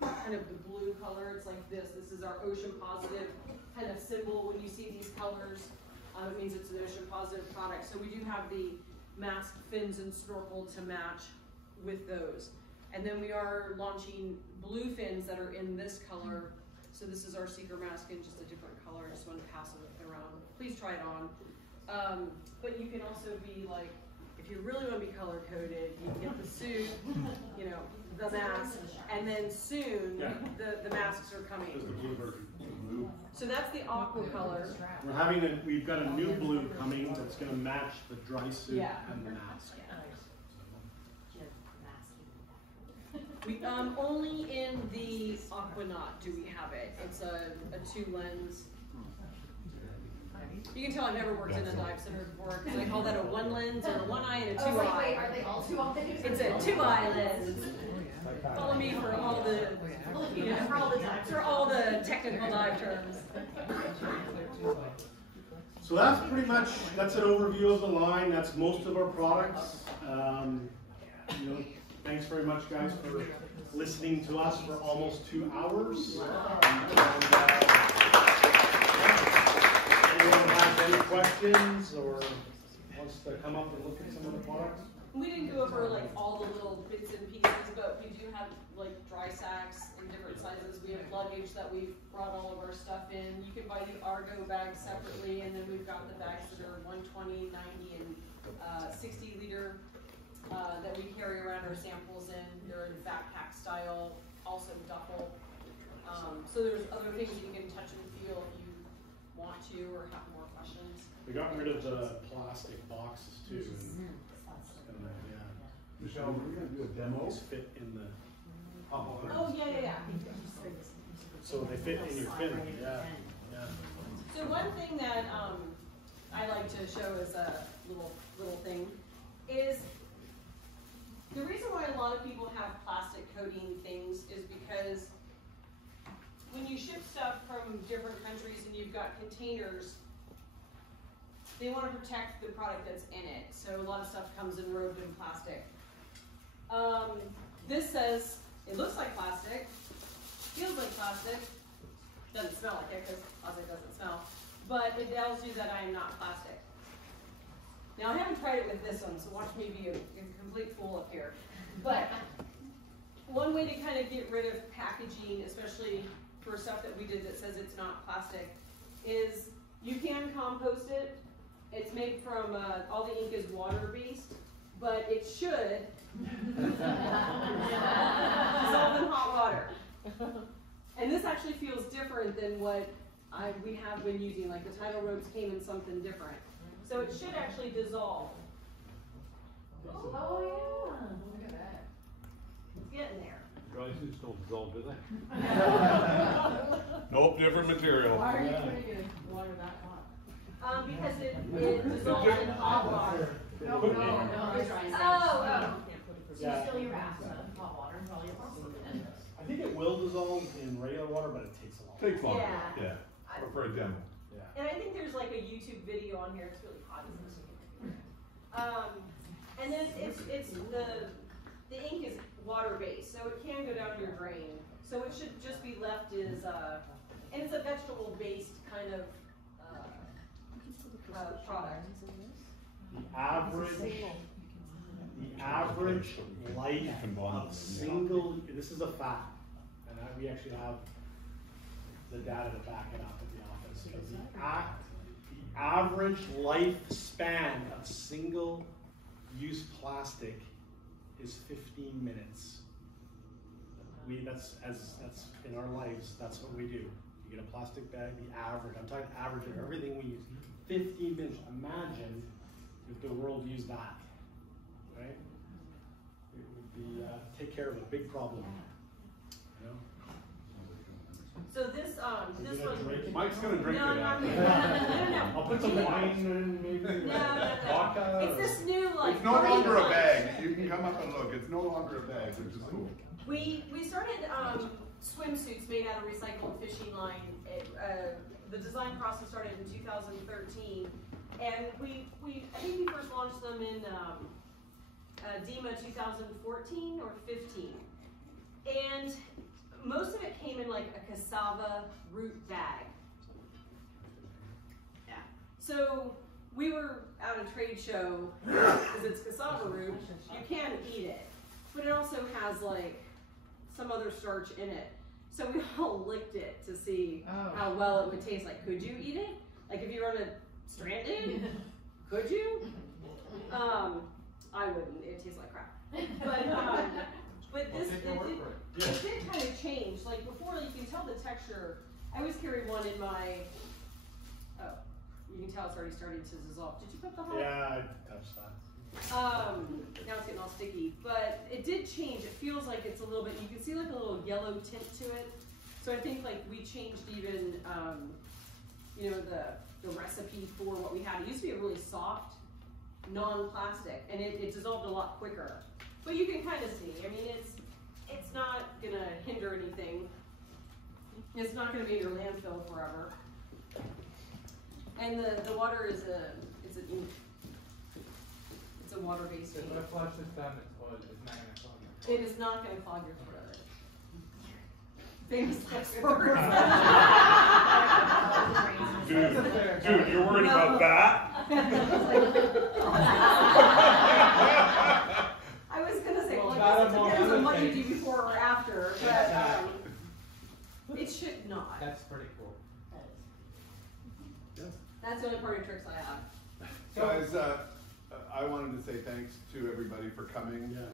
kind of the blue color. It's like this. This is our Ocean Positive kind of symbol. When you see these colors, it means it's an Ocean Positive product. So we do have the mask, fins, and snorkel to match with those. And then we are launching blue fins that are in this color. So this is our Seeker mask in just a different color. I just want to pass it around. Please try it on. But you can also be like, if you really want to be color coded, you can get the suit, the mask, and then soon the masks are coming. So that's the aqua color. We've got a new blue coming that's going to match the dry suit and the mask. We only in the Aquanaut do we have it. It's a 2-lens. You can tell I've never worked in a dive center before because I call that a 1 lens or a 1 eye and a 2 eye. Wait, are they all 2 eyes? It's a 2 eye lens. Follow me for all the for all the technical dive terms. So that's pretty much an overview of the line. That's most of our products. Thanks very much, guys, for listening to us for almost 2 hours. Anyone has any questions or wants to come up and look at some of the products? We didn't go over like all the little bits and pieces, but we do have like dry sacks in different sizes. We have luggage that we've brought all of our stuff in. You can buy the Argo bags separately, and then we've got the bags that are 120, 90, and 60 liter that we carry around our samples in. They're in backpack style, also duffel. So there's other things you can touch and feel if you want to or have more questions. We got rid of the plastic boxes too. Michelle, we're going to do a demo. These fit in the. Oh yeah. So they fit in your fin. Yeah. So one thing that I like to show as a little thing is the reason why a lot of people have plastic coating things is because when you ship stuff from different countries and you've got containers, they want to protect the product that's in it. So a lot of stuff comes enrobed in plastic. This says, it looks like plastic, feels like plastic, doesn't smell like it because plastic doesn't smell, but it tells you that I am not plastic. Now I haven't tried it with this one, so watch me be a complete fool up here. But one way to kind of get rid of packaging, especially for stuff that we did that says it's not plastic, is you can compost it. It's made from, all the ink is water-based, but it should dissolve in hot water. And this actually feels different than what we have been using, like the tidal ropes came in something different. So it should actually dissolve. Oh yeah, look at that. It's getting there. Dry suits don't dissolve, do they? Nope, different material. Why are you putting water that hot? Because it dissolves in hot water. No. Oh. So you fill your ass with hot water and all your muscles in it. I think it will dissolve in regular water, but it takes a long Takes longer. Yeah. Or for a demo. And I think there's like a YouTube video on here. It's really hot. And then it's the ink is water based, so it can go down your drain. So it should just be left as and it's a vegetable based kind of product. The average life of single, this is a fact, and we actually have the data to back it up at the office. Because the average lifespan of single-use plastic is 15 minutes. That's in our lives, that's what we do. You get a plastic bag, the average, I'm talking average of everything we use, 15 minutes. Imagine if the world used that, right? It would be, take care of a big problem, you know? So this one. Mike's gonna drink No, it no, after. no. I'll put some wine in, maybe. No. Vodka. It's this new like. It's no longer a bag. You can come up and look. It's no longer a bag, which is cool. We started swimsuits made out of recycled fishing line. The design process started in 2013, and I think we first launched them in DEMA 2014 or 15, and most of it came in like a cassava root bag. Yeah. So we were at a trade show because it's cassava root. You can eat it, but it also has like some other starch in it. So we all licked it to see how well it would taste. Like, could you eat it? Like if you were on a stranded, could you? I wouldn't. It tastes like crap. But this it did kind of change. Like before, you can tell the texture. I always carry one in my. Oh, you can tell it's already starting to dissolve. Did you put the whole? Yeah, I touched that. Now it's getting all sticky, but it did change. It feels like it's a little bit, you can see like a little yellow tint to it. So I think like we changed even, you know, the recipe for what we had. It used to be a really soft, non-plastic, and it dissolved a lot quicker. But you can kind of see, I mean, it's not gonna hinder anything. It's not gonna be in your landfill forever. And the water is a water-based. If I flush this down the toilet, it's not gonna clog your It is not going to clog your toilet. Famous expert. Dude, you're worried about that? I was going to say, Well, well, that it and more depends on other what you things. do before or after, but it should not. That's pretty cool. That's the only party tricks I have. Guys, I wanted to say thanks to everybody for coming. Yeah.